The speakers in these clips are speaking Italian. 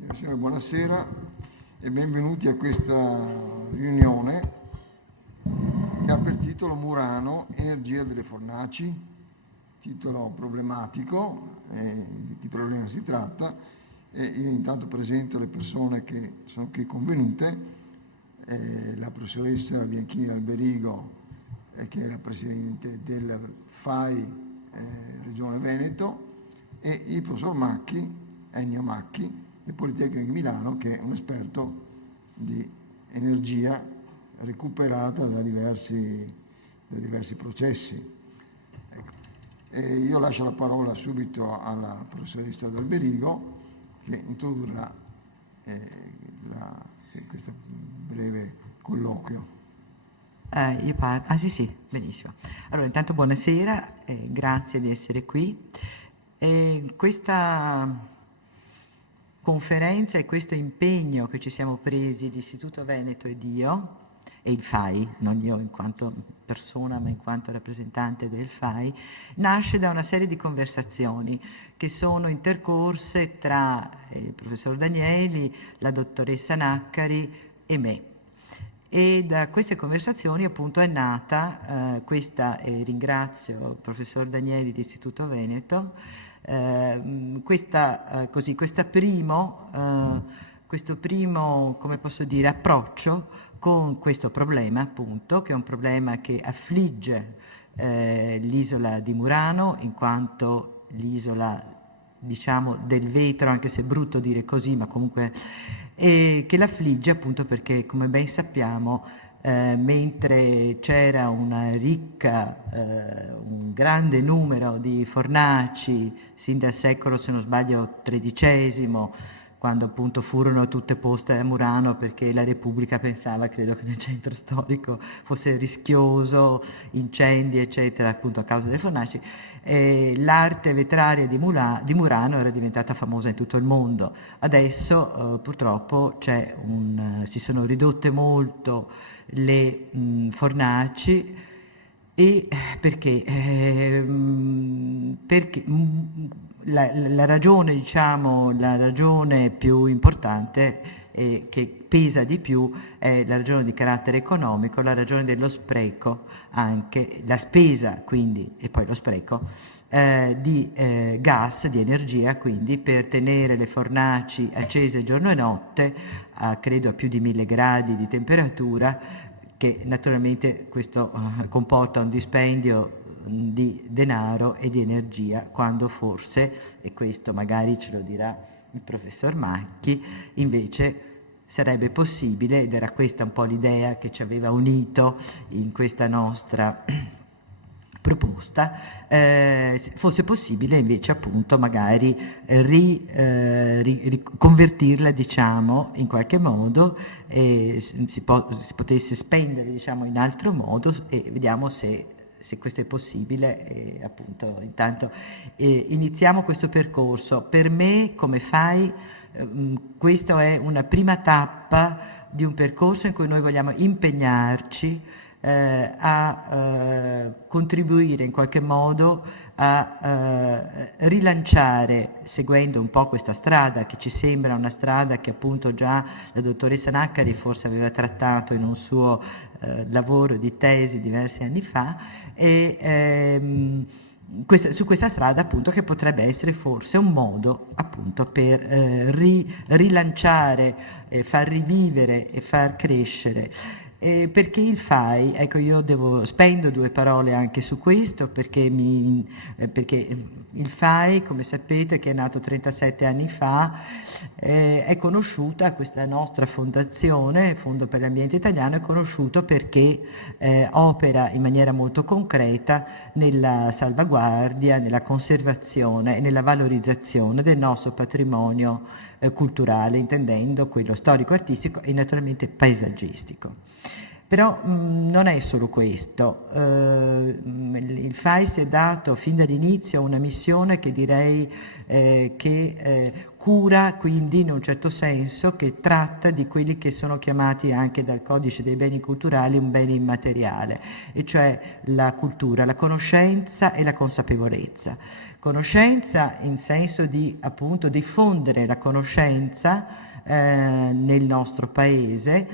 Signore e signori, buonasera e benvenuti a questa riunione che ha per titolo Murano, energia delle fornaci, titolo problematico, di che problema si tratta, e io intanto presento le persone che sono qui convenute, la professoressa Bianchini Alberigo, che è la Presidente del FAI Regione Veneto, e il professor Ennio Macchi, del Politecnico di Milano, che è un esperto di energia recuperata da diversi processi. Ecco. E io lascio la parola subito alla professoressa Alberigo, che introdurrà questo breve colloquio. Sì, benissimo. Allora, intanto buonasera, grazie di essere qui. Questa conferenza e questo impegno che ci siamo presi, l'Istituto Veneto ed io, e il FAI, non io in quanto persona ma in quanto rappresentante del FAI, nasce da una serie di conversazioni che sono intercorse tra il professor Danieli, la dottoressa Naccari e me. E da queste conversazioni appunto è nata questa, ringrazio il professor Danieli di Istituto Veneto, questo primo, come posso dire, approccio con questo problema appunto, che è un problema che affligge l'isola di Murano, in quanto l'isola, diciamo, del vetro, anche se è brutto dire così, ma comunque che l'affligge appunto perché, come ben sappiamo, mentre c'era un grande numero di fornaci sin dal secolo, se non sbaglio, XIII, quando appunto furono tutte poste a Murano perché la Repubblica pensava, credo, che nel centro storico fosse rischioso, incendi eccetera, appunto a causa delle fornaci. L'arte vetraria di Murano era diventata famosa in tutto il mondo. Adesso purtroppo si sono ridotte molto le fornaci, e perché la ragione, diciamo, la ragione più importante e che pesa di più è la ragione di carattere economico, la ragione dello spreco, anche la spesa quindi, e poi lo spreco di gas, di energia, quindi per tenere le fornaci accese giorno e notte credo a più di 1000 gradi di temperatura, che naturalmente questo comporta un dispendio di denaro e di energia, quando forse, e questo magari ce lo dirà il professor Macchi, invece sarebbe possibile, ed era questa un po' l'idea che ci aveva unito in questa nostra proposta, fosse possibile invece appunto magari riconvertirla, diciamo, in qualche modo, si potesse spendere, diciamo, in altro modo, e vediamo se questo è possibile. Appunto intanto iniziamo questo percorso. Per me, come fai, questa è una prima tappa di un percorso in cui noi vogliamo impegnarci a contribuire in qualche modo a rilanciare, seguendo un po' questa strada che ci sembra una strada che appunto già la dottoressa Naccari forse aveva trattato in un suo lavoro di tesi diversi anni fa, e su questa strada appunto, che potrebbe essere forse un modo appunto per rilanciare, far rivivere e far crescere. Perché il FAI, ecco, io spendo due parole anche su questo, perché il FAI, come sapete, che è nato 37 anni fa, è conosciuta, questa nostra fondazione, Fondo per l'Ambiente Italiano, è conosciuto perché opera in maniera molto concreta nella salvaguardia, nella conservazione e nella valorizzazione del nostro patrimonio culturale, intendendo quello storico-artistico e naturalmente paesaggistico. Però non è solo questo. Il FAI si è dato fin dall'inizio una missione che direi che cura quindi in un certo senso, che tratta di quelli che sono chiamati anche dal codice dei beni culturali un bene immateriale, e cioè la cultura, la conoscenza e la consapevolezza. Conoscenza in senso di appunto diffondere la conoscenza nel nostro paese,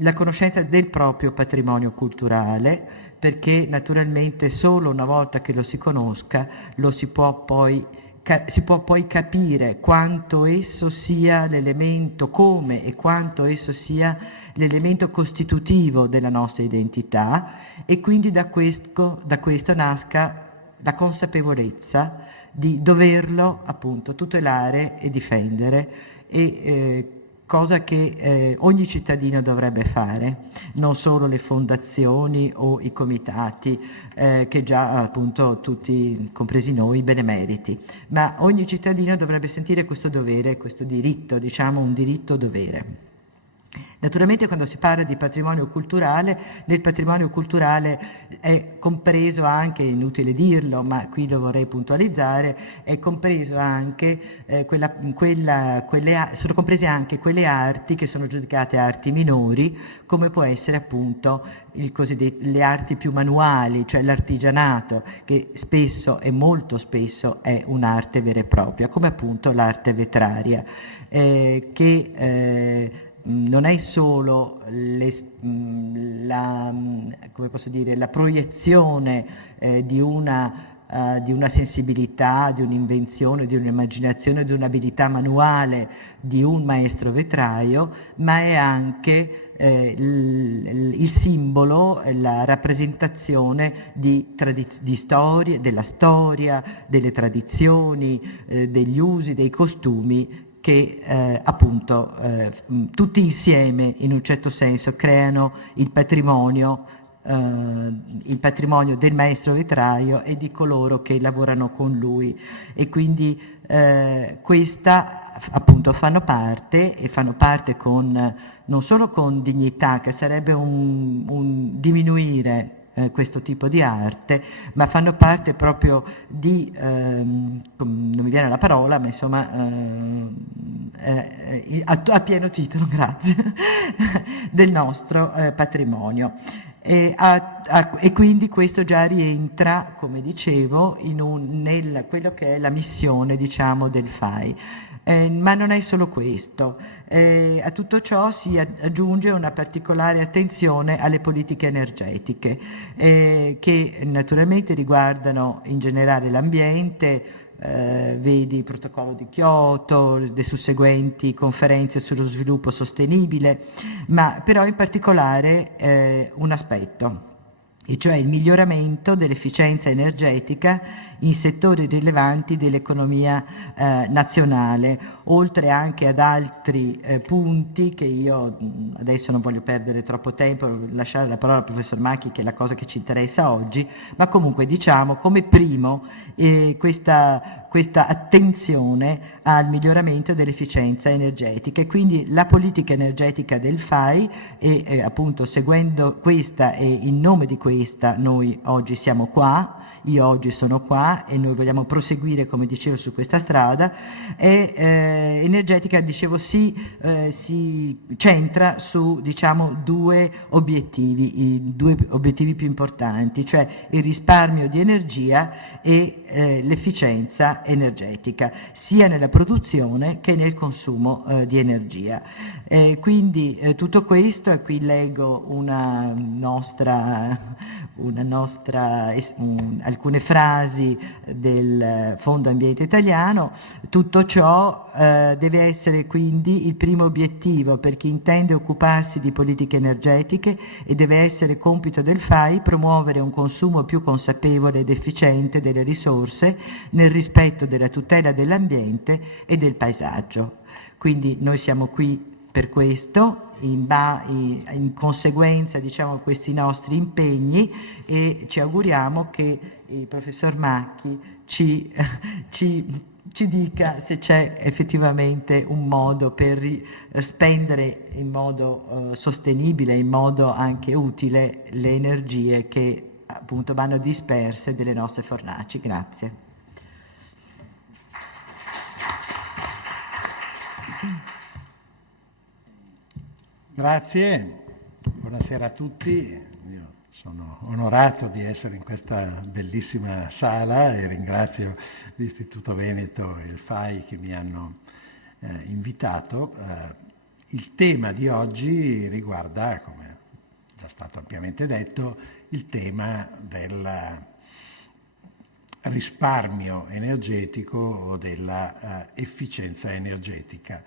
la conoscenza del proprio patrimonio culturale, perché naturalmente solo una volta che lo si conosca lo si può poi capire quanto esso sia l'elemento, come e quanto esso sia l'elemento costitutivo della nostra identità, e quindi da questo nasca la consapevolezza di doverlo appunto tutelare e difendere, e cosa che ogni cittadino dovrebbe fare, non solo le fondazioni o i comitati che già appunto tutti, compresi noi, benemeriti, ma ogni cittadino dovrebbe sentire questo dovere, questo diritto, diciamo un diritto-dovere. Naturalmente quando si parla di patrimonio culturale, nel patrimonio culturale è compreso anche, inutile dirlo, ma qui lo vorrei puntualizzare, è compreso anche sono comprese anche quelle arti che sono giudicate arti minori, come può essere appunto le arti più manuali, cioè l'artigianato, che spesso e molto spesso è un'arte vera e propria, come appunto l'arte vetraria, che non è solo la proiezione di una sensibilità, di un'invenzione, di un'immaginazione, di un'abilità manuale di un maestro vetraio, ma è anche il simbolo, la rappresentazione di storie, della storia, delle tradizioni, degli usi, dei costumi, che appunto tutti insieme in un certo senso creano il patrimonio del maestro vetraio e di coloro che lavorano con lui, e quindi questa appunto fanno parte con, non solo con dignità, che sarebbe un diminuire questo tipo di arte, ma fanno parte proprio di, non mi viene la parola, ma insomma a pieno titolo, grazie, del nostro patrimonio. E quindi questo già rientra, come dicevo, nel quello che è la missione, diciamo, del FAI. Ma non è solo questo, a tutto ciò si aggiunge una particolare attenzione alle politiche energetiche, che naturalmente riguardano in generale l'ambiente, vedi il protocollo di Kyoto, le susseguenti conferenze sullo sviluppo sostenibile, ma però in particolare un aspetto, e cioè il miglioramento dell'efficienza energetica in settori rilevanti dell'economia nazionale, oltre anche ad altri punti che io adesso non voglio perdere troppo tempo, lasciare la parola al professor Macchi, che è la cosa che ci interessa oggi, ma comunque diciamo come primo questa attenzione al miglioramento dell'efficienza energetica, e quindi la politica energetica del FAI, e appunto seguendo questa e in nome di questa noi oggi siamo qua, io oggi sono qua e noi vogliamo proseguire, come dicevo, su questa strada. Energetica, dicevo, si centra su, diciamo, due obiettivi, i due obiettivi più importanti, cioè il risparmio di energia e l'efficienza energetica, sia nella produzione che nel consumo di energia. Quindi tutto questo, e qui leggo alcune frasi del Fondo Ambiente Italiano. Tutto ciò deve essere quindi il primo obiettivo per chi intende occuparsi di politiche energetiche, e deve essere compito del FAI promuovere un consumo più consapevole ed efficiente delle risorse nel rispetto della tutela dell'ambiente e del paesaggio. Quindi noi siamo qui per questo, in conseguenza, diciamo, questi nostri impegni, e ci auguriamo che il professor Macchi ci dica se c'è effettivamente un modo per spendere in modo sostenibile, in modo anche utile, le energie che appunto vanno disperse delle nostre fornaci. Grazie. Grazie, buonasera a tutti. Io sono onorato di essere in questa bellissima sala e ringrazio l'Istituto Veneto e il FAI che mi hanno invitato. Il tema di oggi riguarda, come è già stato ampiamente detto, il tema del risparmio energetico o della efficienza energetica.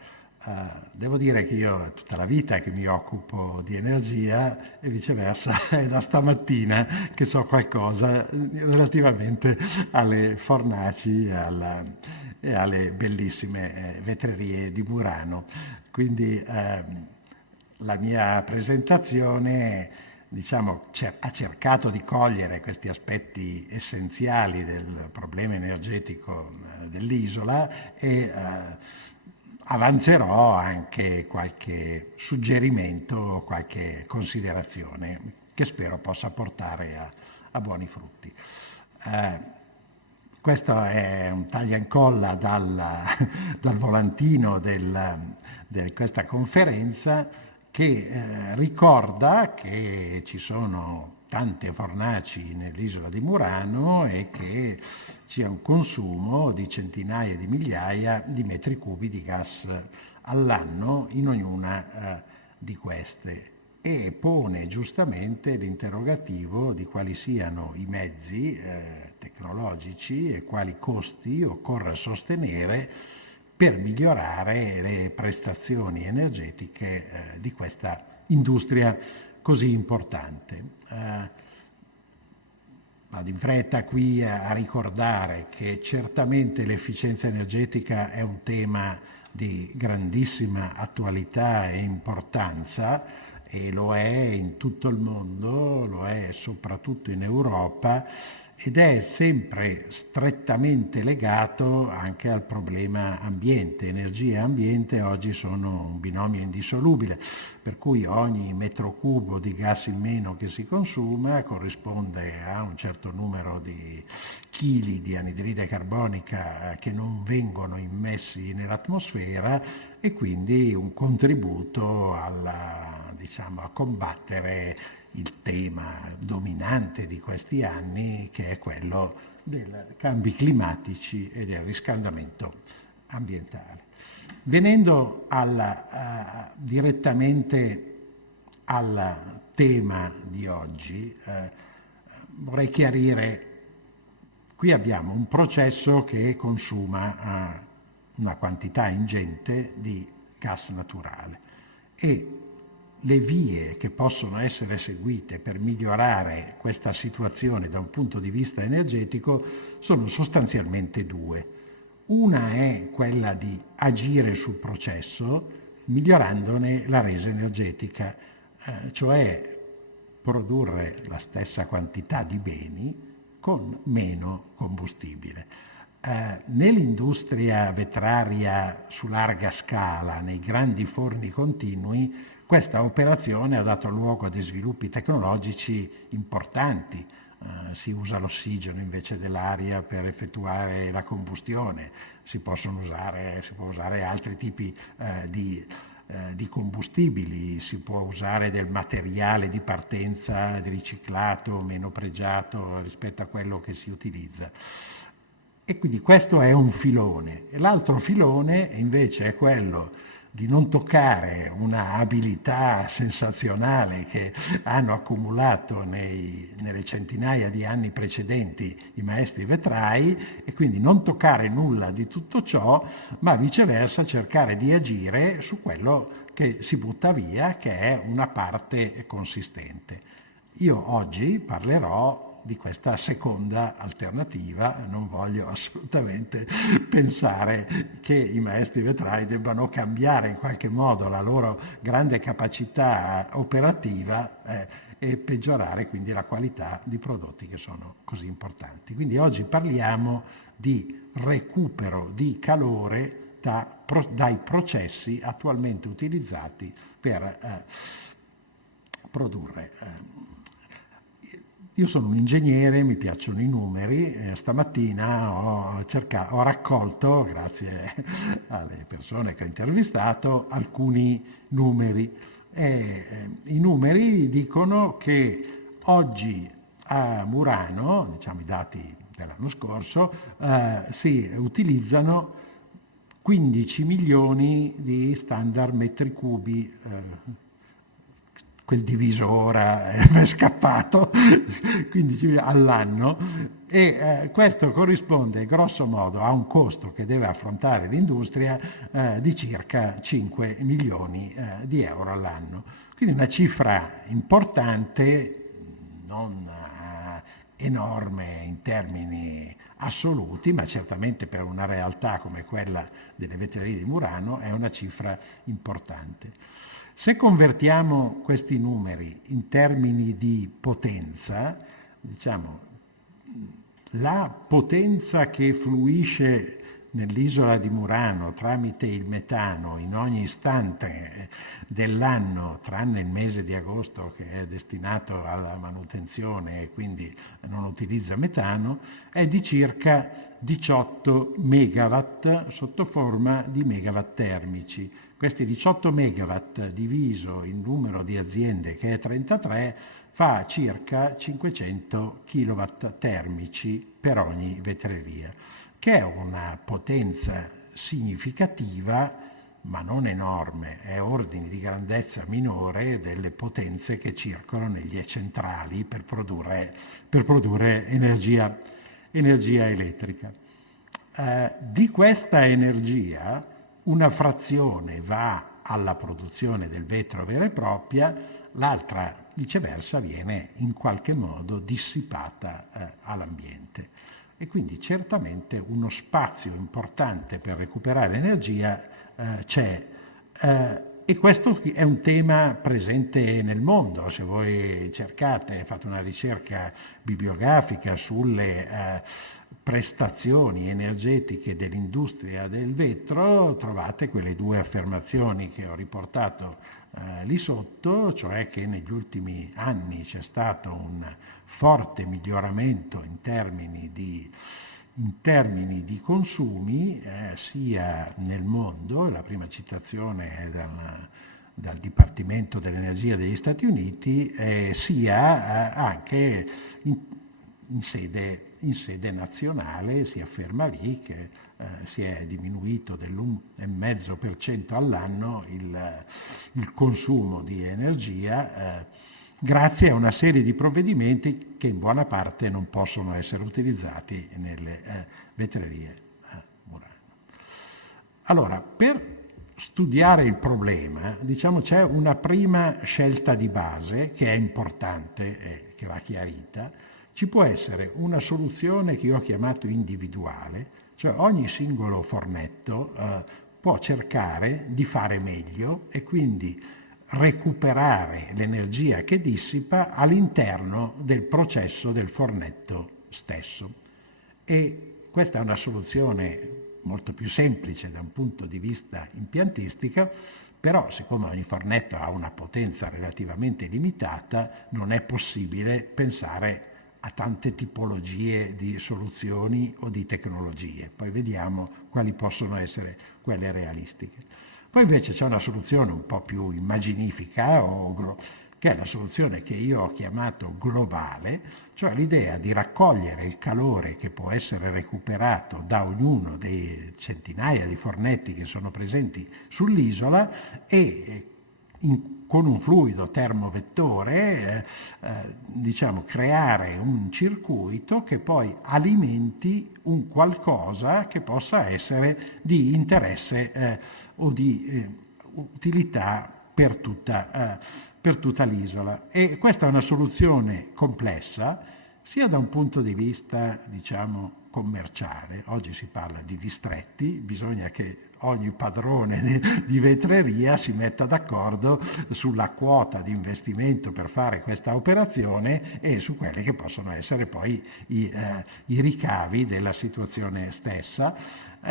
Devo dire che io è tutta la vita che mi occupo di energia e viceversa è da stamattina che so qualcosa relativamente alle fornaci e alle bellissime vetrerie di Murano. Quindi la mia presentazione diciamo, ha cercato di cogliere questi aspetti essenziali del problema energetico dell'isola e avanzerò anche qualche suggerimento, qualche considerazione che spero possa portare a buoni frutti. Questo è un taglia e incolla dal volantino di questa conferenza che ricorda che ci sono tante fornaci nell'isola di Murano e che c'è un consumo di centinaia di migliaia di metri cubi di gas all'anno in ognuna di queste e pone giustamente l'interrogativo di quali siano i mezzi tecnologici e quali costi occorra sostenere per migliorare le prestazioni energetiche di questa industria così importante. Vado in fretta qui a ricordare che certamente l'efficienza energetica è un tema di grandissima attualità e importanza e lo è in tutto il mondo, lo è soprattutto in Europa ed è sempre strettamente legato anche al problema ambiente. Energia e ambiente oggi sono un binomio indissolubile, per cui ogni metro cubo di gas in meno che si consuma corrisponde a un certo numero di chili di anidride carbonica che non vengono immessi nell'atmosfera e quindi un contributo a combattere il tema dominante di questi anni che è quello dei cambi climatici e del riscaldamento ambientale. Venendo direttamente al tema di oggi, vorrei chiarire, qui abbiamo un processo che consuma una quantità ingente di gas naturale e le vie che possono essere seguite per migliorare questa situazione da un punto di vista energetico sono sostanzialmente due. Una è quella di agire sul processo migliorandone la resa energetica, cioè produrre la stessa quantità di beni con meno combustibile. Nell'industria vetraria su larga scala, nei grandi forni continui, questa operazione ha dato luogo a dei sviluppi tecnologici importanti. Si usa l'ossigeno invece dell'aria per effettuare la combustione, si può usare altri tipi di combustibili, si può usare del materiale di partenza riciclato, meno pregiato rispetto a quello che si utilizza. E quindi questo è un filone. E l'altro filone invece è quello di non toccare una abilità sensazionale che hanno accumulato nelle centinaia di anni precedenti i maestri vetrai e quindi non toccare nulla di tutto ciò, ma viceversa cercare di agire su quello che si butta via, che è una parte consistente. Io oggi parlerò di questa seconda alternativa, non voglio assolutamente pensare che i maestri vetrai debbano cambiare in qualche modo la loro grande capacità operativa e peggiorare quindi la qualità di prodotti che sono così importanti. Quindi oggi parliamo di recupero di calore dai processi attualmente utilizzati per produrre Io sono un ingegnere, mi piacciono i numeri, stamattina ho raccolto, grazie alle persone che ho intervistato, alcuni numeri. I numeri dicono che oggi a Murano, diciamo i dati dell'anno scorso, si utilizzano 15 milioni di standard metri cubi, quel diviso ora è scappato, 15 all'anno, e questo corrisponde grosso modo a un costo che deve affrontare l'industria di circa 5 milioni di euro all'anno. Quindi una cifra importante, non enorme in termini assoluti, ma certamente per una realtà come quella delle vetrerie di Murano è una cifra importante. Se convertiamo questi numeri in termini di potenza, diciamo, la potenza che fluisce nell'isola di Murano tramite il metano in ogni istante dell'anno, tranne il mese di agosto che è destinato alla manutenzione e quindi non utilizza metano, è di circa 18 megawatt sotto forma di megawatt termici. Questi 18 megawatt diviso il numero di aziende che è 33 fa circa 500 kilowatt termici per ogni vetreria, che è una potenza significativa ma non enorme, è ordini di grandezza minore delle potenze che circolano negli centrali per produrre energia elettrica. Di questa energia una frazione va alla produzione del vetro vera e propria, l'altra viceversa viene in qualche modo dissipata all'ambiente. E quindi certamente uno spazio importante per recuperare energia c'è. E questo è un tema presente nel mondo. Se voi cercate, fate una ricerca bibliografica sulle prestazioni energetiche dell'industria del vetro, trovate quelle due affermazioni che ho riportato lì sotto, cioè che negli ultimi anni c'è stato un forte miglioramento in termini di consumi, sia nel mondo, la prima citazione è dal Dipartimento dell'Energia degli Stati Uniti, sia anche in sede nazionale. Si afferma lì che si è diminuito dell'1,5% all'anno il consumo di energia, grazie a una serie di provvedimenti che in buona parte non possono essere utilizzati nelle vetrerie Murano. Allora, per studiare il problema, diciamo, c'è una prima scelta di base che è importante e che va chiarita. Ci può essere una soluzione che io ho chiamato individuale, cioè ogni singolo fornetto può cercare di fare meglio e quindi recuperare l'energia che dissipa all'interno del processo del fornetto stesso. E questa è una soluzione molto più semplice da un punto di vista impiantistico, però siccome ogni fornetto ha una potenza relativamente limitata, non è possibile pensare a tante tipologie di soluzioni o di tecnologie. Poi vediamo quali possono essere quelle realistiche. Poi invece c'è una soluzione un po' più immaginifica, che è la soluzione che io ho chiamato globale, cioè l'idea di raccogliere il calore che può essere recuperato da ognuno dei centinaia di fornetti che sono presenti sull'isola e con un fluido termovettore diciamo, creare un circuito che poi alimenti un qualcosa che possa essere di interesse o di utilità per tutta l'isola. E questa è una soluzione complessa sia da un punto di vista, diciamo, commerciale. Oggi si parla di distretti, bisogna che ogni padrone di vetreria si metta d'accordo sulla quota di investimento per fare questa operazione e su quelli che possono essere poi i ricavi della situazione stessa,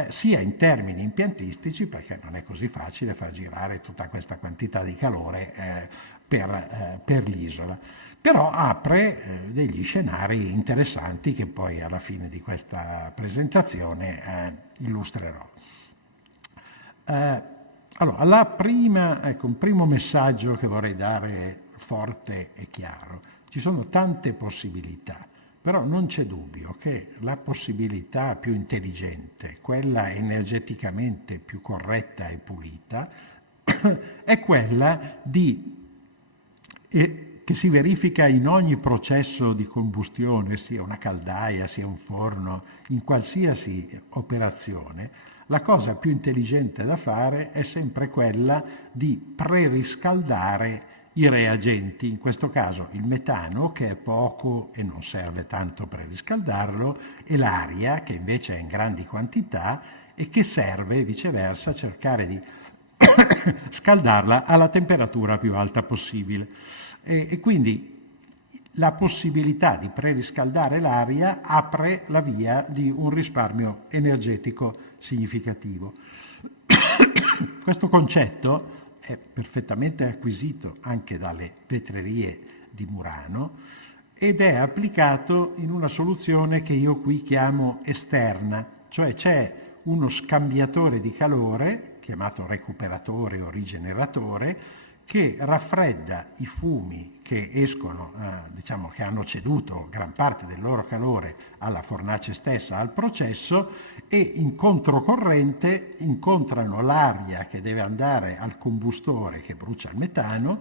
sia in termini impiantistici, perché non è così facile far girare tutta questa quantità di calore per l'isola. Però apre degli scenari interessanti che poi alla fine di questa presentazione illustrerò. Allora, un primo messaggio che vorrei dare forte e chiaro. Ci sono tante possibilità, però non c'è dubbio che la possibilità più intelligente, quella energeticamente più corretta e pulita, è quella che si verifica in ogni processo di combustione, sia una caldaia, sia un forno, in qualsiasi operazione. La cosa più intelligente da fare è sempre quella di preriscaldare i reagenti, in questo caso il metano, che è poco e non serve tanto per riscaldarlo, e l'aria, che invece è in grandi quantità e che serve viceversa a cercare di scaldarla alla temperatura più alta possibile. E quindi la possibilità di preriscaldare l'aria apre la via di un risparmio energetico significativo. Questo concetto è perfettamente acquisito anche dalle vetrerie di Murano ed è applicato in una soluzione che io qui chiamo esterna, cioè c'è uno scambiatore di calore, chiamato recuperatore o rigeneratore, che raffredda i fumi che escono, che hanno ceduto gran parte del loro calore alla fornace stessa, al processo, e in controcorrente incontrano l'aria che deve andare al combustore che brucia il metano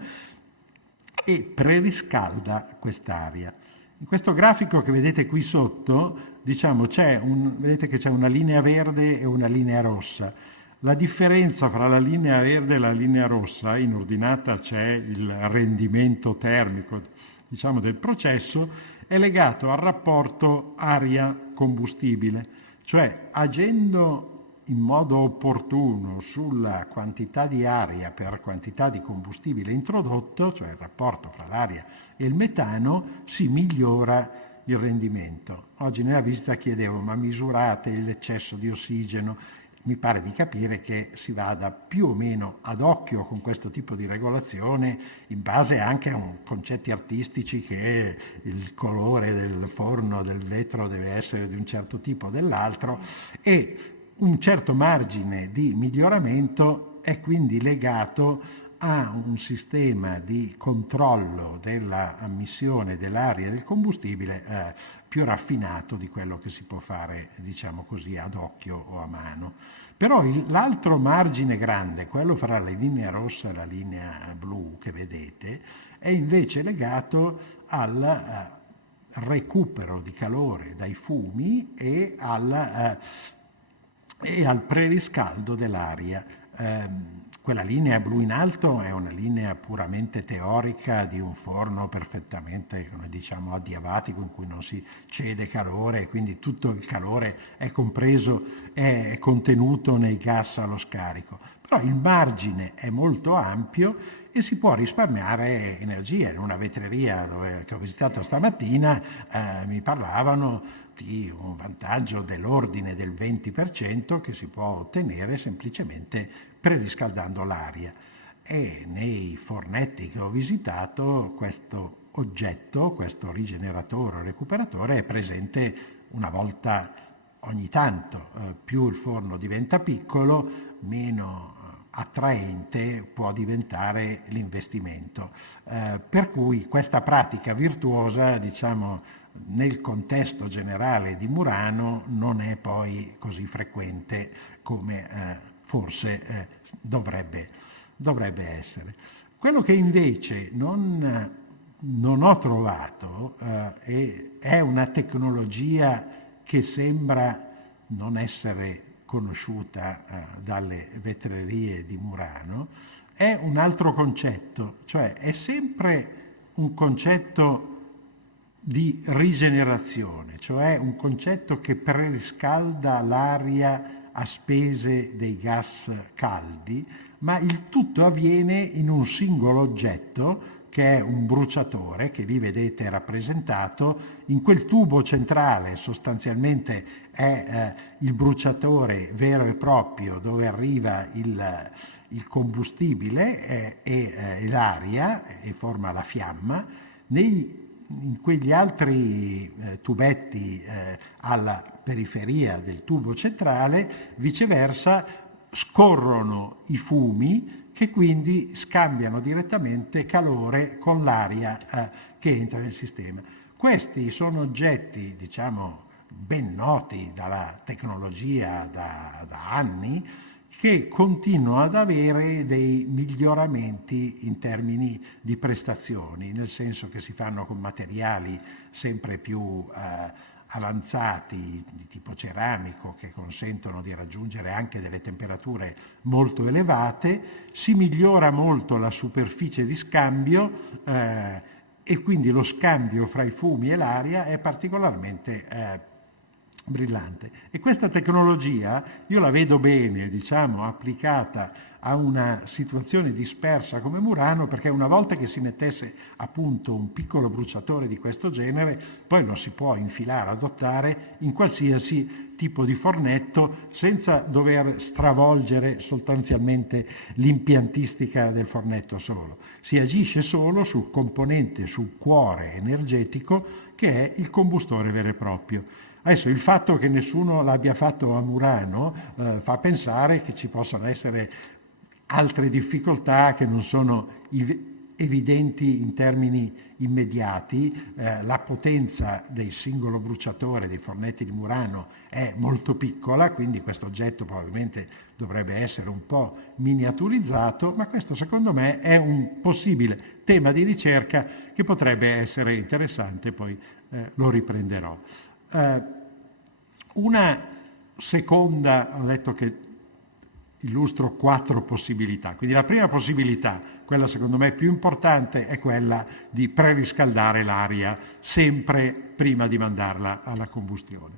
e preriscalda quest'aria. In questo grafico che vedete qui sotto, vedete che c'è una linea verde e una linea rossa. La differenza fra la linea verde e la linea rossa, in ordinata c'è il rendimento termico, del processo, è legato al rapporto aria-combustibile, cioè agendo in modo opportuno sulla quantità di aria per quantità di combustibile introdotto, cioè il rapporto fra l'aria e il metano, si migliora il rendimento. Oggi nella visita chiedevo, ma misurate l'eccesso di ossigeno? Mi pare di capire che si vada più o meno ad occhio con questo tipo di regolazione in base anche a concetti artistici che il colore del forno, del vetro deve essere di un certo tipo o dell'altro, e un certo margine di miglioramento è quindi legato a un sistema di controllo della ammissione dell'aria e del combustibile più raffinato di quello che si può fare, ad occhio o a mano. Però l'altro margine grande, quello fra la linea rossa e la linea blu che vedete, è invece legato al recupero di calore dai fumi e al preriscaldo dell'aria. Quella linea blu in alto è una linea puramente teorica di un forno perfettamente, adiabatico, in cui non si cede calore e quindi tutto il calore è contenuto nei gas allo scarico. Però il margine è molto ampio e si può risparmiare energia. In una vetreria che ho visitato stamattina mi parlavano di un vantaggio dell'ordine del 20% che si può ottenere semplicemente preriscaldando l'aria. E nei fornetti che ho visitato questo oggetto, questo rigeneratore o recuperatore, è presente una volta ogni tanto. Più il forno diventa piccolo, meno attraente può diventare l'investimento. Per cui questa pratica virtuosa, nel contesto generale di Murano non è poi così frequente come forse dovrebbe essere. Quello che invece non ho trovato è una tecnologia che sembra non essere conosciuta dalle vetrerie di Murano, è un altro concetto, cioè è sempre un concetto di rigenerazione, cioè un concetto che preriscalda l'aria a spese dei gas caldi, ma il tutto avviene in un singolo oggetto che è un bruciatore, che lì vedete rappresentato. In quel tubo centrale sostanzialmente è il bruciatore vero e proprio dove arriva il combustibile e l'aria e forma la fiamma. In quegli altri tubetti alla periferia del tubo centrale, viceversa, scorrono i fumi che quindi scambiano direttamente calore con l'aria che entra nel sistema. Questi sono oggetti, diciamo, ben noti dalla tecnologia da anni, che continuano ad avere dei miglioramenti in termini di prestazioni, nel senso che si fanno con materiali sempre più avanzati di tipo ceramico, che consentono di raggiungere anche delle temperature molto elevate, si migliora molto la superficie di scambio e quindi lo scambio fra i fumi e l'aria è particolarmente brillante. E questa tecnologia io la vedo bene, diciamo, applicata a una situazione dispersa come Murano, perché una volta che si mettesse a punto un piccolo bruciatore di questo genere, poi lo si può infilare, adottare in qualsiasi tipo di fornetto senza dover stravolgere sostanzialmente l'impiantistica del fornetto solo. Si agisce solo sul componente, sul cuore energetico che è il combustore vero e proprio. Adesso il fatto che nessuno l'abbia fatto a Murano fa pensare che ci possano essere altre difficoltà che non sono evidenti in termini immediati. La potenza del singolo bruciatore dei fornetti di Murano è molto piccola, quindi questo oggetto probabilmente dovrebbe essere un po' miniaturizzato, ma questo secondo me è un possibile tema di ricerca che potrebbe essere interessante, poi lo riprenderò. Una seconda, ho detto che illustro 4 possibilità, quindi la prima possibilità, quella secondo me più importante, è quella di preriscaldare l'aria sempre prima di mandarla alla combustione.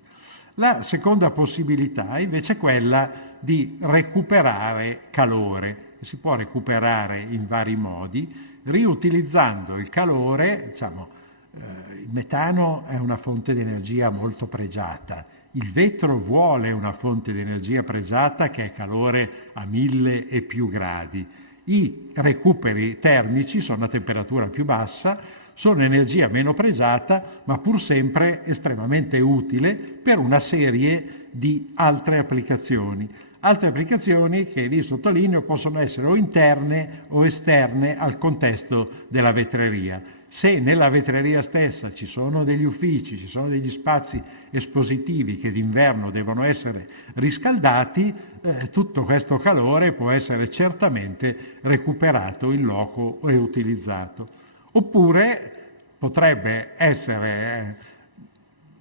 La seconda possibilità invece è quella di recuperare calore. Si può recuperare in vari modi, riutilizzando il calore, diciamo, il metano è una fonte di energia molto pregiata, il vetro vuole una fonte di energia pregiata che è calore a 1000 e più gradi. I recuperi termici sono a temperatura più bassa, sono energia meno pregiata, ma pur sempre estremamente utile per una serie di altre applicazioni. Altre applicazioni che lì sottolineo possono essere o interne o esterne al contesto della vetreria. Se nella vetreria stessa ci sono degli uffici, ci sono degli spazi espositivi che d'inverno devono essere riscaldati, tutto questo calore può essere certamente recuperato in loco e utilizzato. Oppure potrebbe essere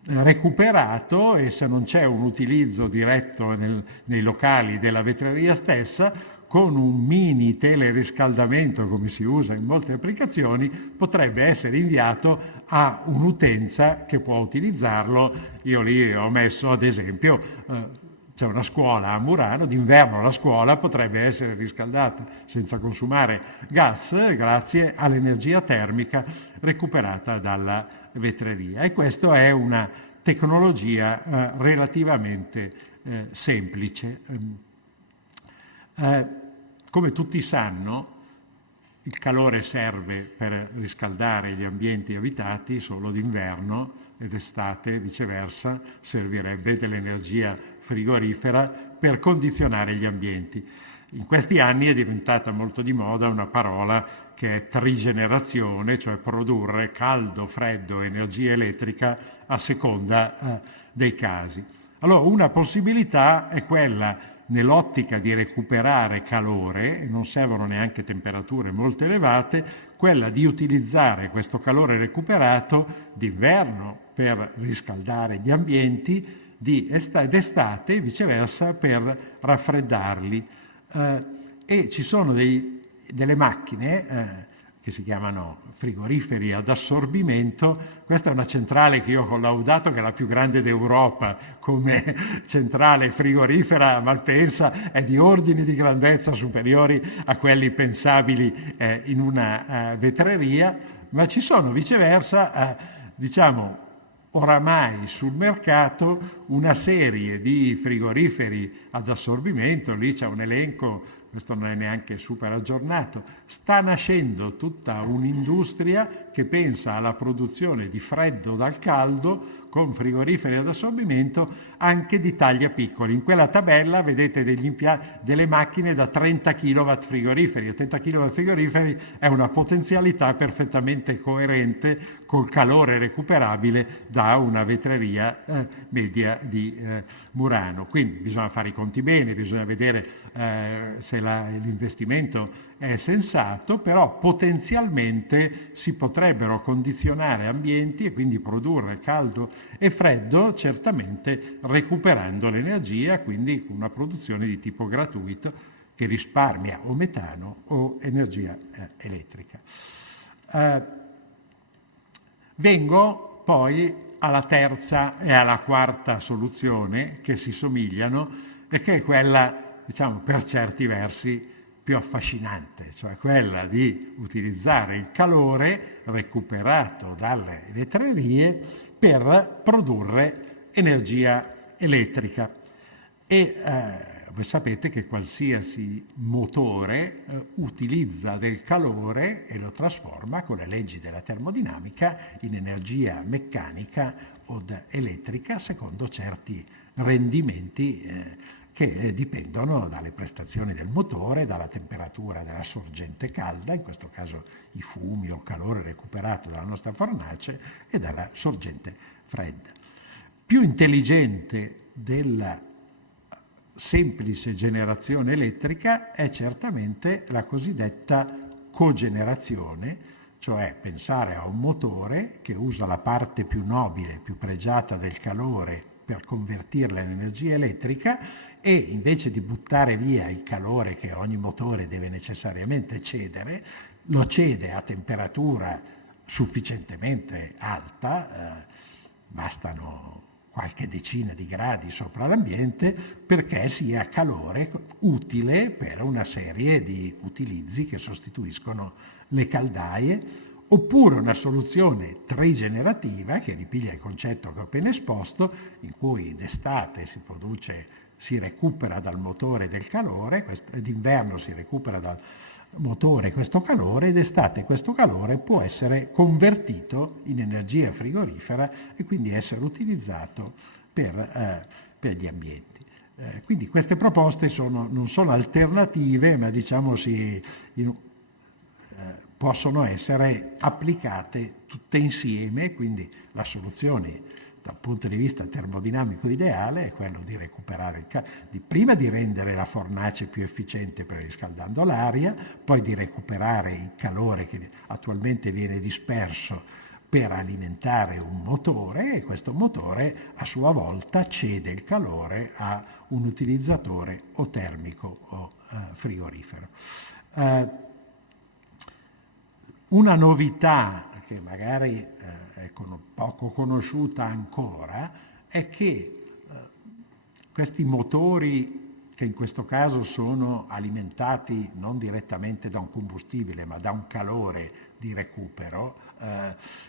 recuperato, e se non c'è un utilizzo diretto nei locali della vetreria stessa, con un mini teleriscaldamento, come si usa in molte applicazioni, potrebbe essere inviato a un'utenza che può utilizzarlo. Io lì ho messo ad esempio, c'è una scuola a Murano, d'inverno la scuola potrebbe essere riscaldata senza consumare gas grazie all'energia termica recuperata dalla vetreria. E questa è una tecnologia relativamente semplice. Come tutti sanno, il calore serve per riscaldare gli ambienti abitati solo d'inverno, ed estate, viceversa, servirebbe dell'energia frigorifera per condizionare gli ambienti. In questi anni è diventata molto di moda una parola che è trigenerazione, cioè produrre caldo, freddo, energia elettrica a seconda dei casi. Allora, una possibilità è quella, nell'ottica di recuperare calore, e non servono neanche temperature molto elevate, quella di utilizzare questo calore recuperato d'inverno per riscaldare gli ambienti, d'estate viceversa per raffreddarli. E ci sono delle macchine che si chiamano frigoriferi ad assorbimento. Questa è una centrale che io ho collaudato, che è la più grande d'Europa come centrale frigorifera. Malpensa è di ordini di grandezza superiori a quelli pensabili in una vetreria, ma ci sono viceversa, diciamo, oramai sul mercato una serie di frigoriferi ad assorbimento. Lì c'è un elenco questo non è neanche super aggiornato, sta nascendo tutta un'industria che pensa alla produzione di freddo dal caldo con frigoriferi ad assorbimento anche di taglia piccoli. In quella tabella vedete delle macchine da 30 kW frigoriferi. 30 kW frigoriferi è una potenzialità perfettamente coerente col calore recuperabile da una vetreria media di Murano. Quindi bisogna fare i conti bene, bisogna vedere se l'investimento è sensato, però potenzialmente si potrebbero condizionare ambienti e quindi produrre caldo e freddo, certamente recuperando l'energia, quindi con una produzione di tipo gratuito che risparmia o metano o energia elettrica. Vengo poi alla terza e alla quarta soluzione che si somigliano e che è quella, diciamo, per certi versi più affascinante, cioè quella di utilizzare il calore recuperato dalle vetrerie per produrre energia elettrica. E voi sapete che qualsiasi motore utilizza del calore e lo trasforma con le leggi della termodinamica in energia meccanica o elettrica secondo certi rendimenti che dipendono dalle prestazioni del motore, dalla temperatura della sorgente calda, in questo caso i fumi o calore recuperato dalla nostra fornace, e dalla sorgente fredda. Più intelligente della semplice generazione elettrica è certamente la cosiddetta cogenerazione, cioè pensare a un motore che usa la parte più nobile, più pregiata del calore per convertirla in energia elettrica, e invece di buttare via il calore che ogni motore deve necessariamente cedere, lo cede a temperatura sufficientemente alta, bastano qualche decina di gradi sopra l'ambiente, perché sia calore utile per una serie di utilizzi che sostituiscono le caldaie, oppure una soluzione trigenerativa che ripiglia il concetto che ho appena esposto, in cui d'estate si recupera dal motore del calore, d'inverno si recupera dal motore questo calore, e d'estate questo calore può essere convertito in energia frigorifera e quindi essere utilizzato per gli ambienti. Quindi queste proposte non sono alternative, ma diciamo possono essere applicate tutte insieme, quindi la soluzione dal punto di vista termodinamico ideale è quello di recuperare prima di rendere la fornace più efficiente per riscaldando l'aria, poi di recuperare il calore che attualmente viene disperso per alimentare un motore, e questo motore a sua volta cede il calore a un utilizzatore o termico o frigorifero. Una novità che magari è poco conosciuta ancora è che questi motori, che in questo caso sono alimentati non direttamente da un combustibile ma da un calore di recupero,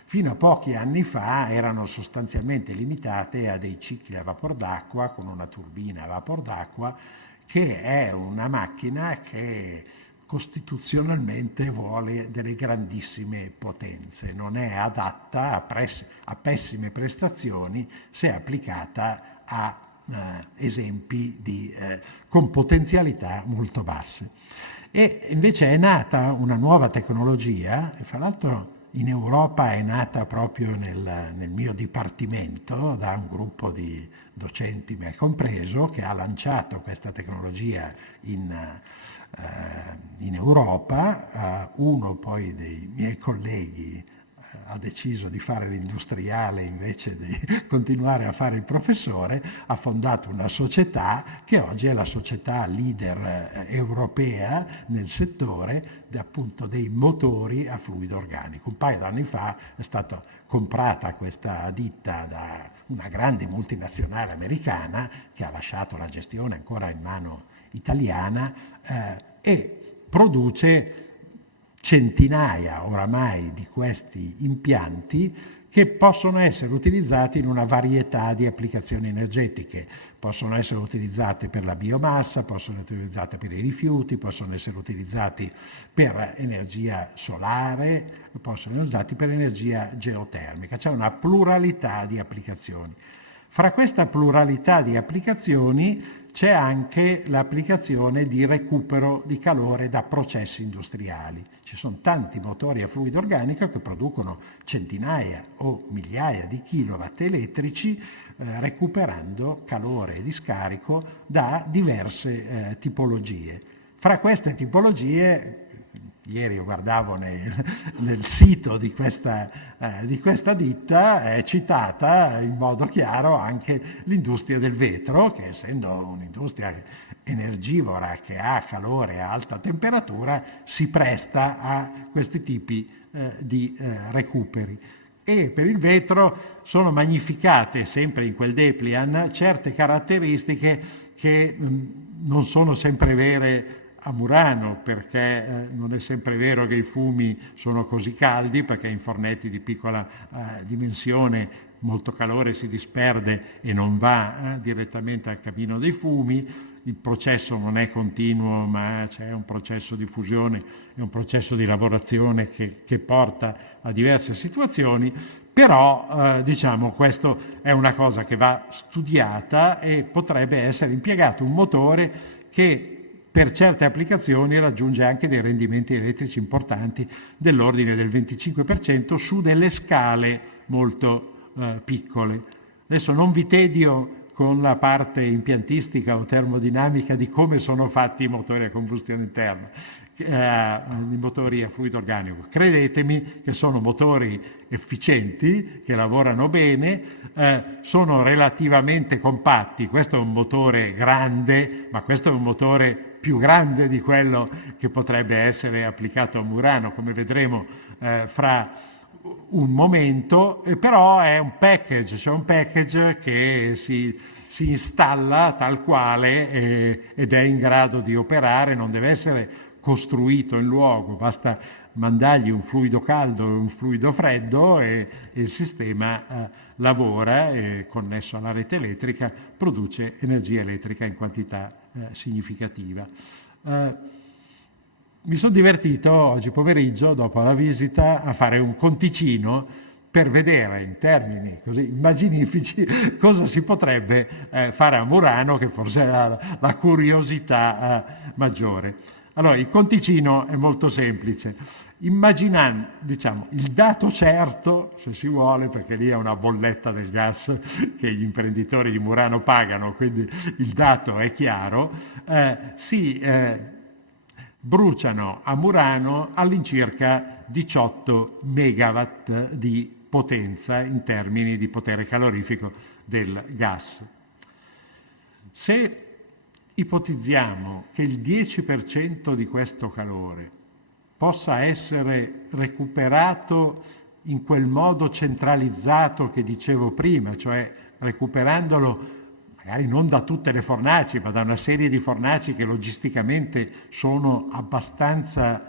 fino a pochi anni fa erano sostanzialmente limitate a dei cicli a vapor d'acqua con una turbina a vapor d'acqua, che è una macchina che costituzionalmente vuole delle grandissime potenze, non è adatta a pessime prestazioni se applicata a esempi con potenzialità molto basse. E invece è nata una nuova tecnologia, e fra l'altro in Europa è nata proprio nel mio dipartimento da un gruppo di docenti, me compreso, che ha lanciato questa tecnologia in Europa. Uno poi dei miei colleghi ha deciso di fare l'industriale invece di continuare a fare il professore, ha fondato una società che oggi è la società leader europea nel settore appunto dei motori a fluido organico. Un paio d'anni fa è stata comprata questa ditta da una grande multinazionale americana che ha lasciato la gestione ancora in mano italiana e produce centinaia oramai di questi impianti che possono essere utilizzati in una varietà di applicazioni energetiche. Possono essere utilizzate per la biomassa, possono essere utilizzate per i rifiuti, possono essere utilizzati per energia solare, possono essere usati per energia geotermica. C'è una pluralità di applicazioni. Fra questa pluralità di applicazioni c'è anche l'applicazione di recupero di calore da processi industriali. Ci sono tanti motori a fluido organico che producono centinaia o migliaia di kilowatt elettrici recuperando calore di scarico da diverse tipologie. Fra queste tipologie, ieri io guardavo nel sito di questa ditta, è citata in modo chiaro anche l'industria del vetro, che essendo un'industria energivora che ha calore a alta temperatura, si presta a questi tipi di recuperi. E per il vetro sono magnificate, sempre in quel Deplian, certe caratteristiche che non sono sempre vere a Murano, perché non è sempre vero che i fumi sono così caldi, perché in fornetti di piccola dimensione molto calore si disperde e non va direttamente al camino dei fumi. Il processo non è continuo, ma c'è un processo di fusione e un processo di lavorazione che porta a diverse situazioni, però diciamo questo è una cosa che va studiata e potrebbe essere impiegato un motore che per certe applicazioni raggiunge anche dei rendimenti elettrici importanti dell'ordine del 25% su delle scale molto piccole. Adesso non vi tedio con la parte impiantistica o termodinamica di come sono fatti i motori a combustione interna, i motori a fluido organico. Credetemi che sono motori efficienti, che lavorano bene, sono relativamente compatti. Questo è un motore grande, ma questo è un motore più grande di quello che potrebbe essere applicato a Murano, come vedremo fra un momento, però è un package, cioè un package che si installa tal quale ed è in grado di operare, non deve essere costruito in luogo, basta mandargli un fluido caldo e un fluido freddo e il sistema lavora e connesso alla rete elettrica produce energia elettrica in quantità significativa. Mi sono divertito oggi pomeriggio, dopo la visita, a fare un conticino per vedere in termini così immaginifici cosa si potrebbe fare a Murano, che forse è la curiosità maggiore. Allora, il conticino è molto semplice. Immaginando, diciamo, il dato certo, se si vuole, perché lì è una bolletta del gas che gli imprenditori di Murano pagano, quindi il dato è chiaro, bruciano a Murano all'incirca 18 megawatt di potenza in termini di potere calorifico del gas. Se ipotizziamo che il 10% di questo calore possa essere recuperato in quel modo centralizzato che dicevo prima, cioè recuperandolo magari non da tutte le fornaci, ma da una serie di fornaci che logisticamente sono abbastanza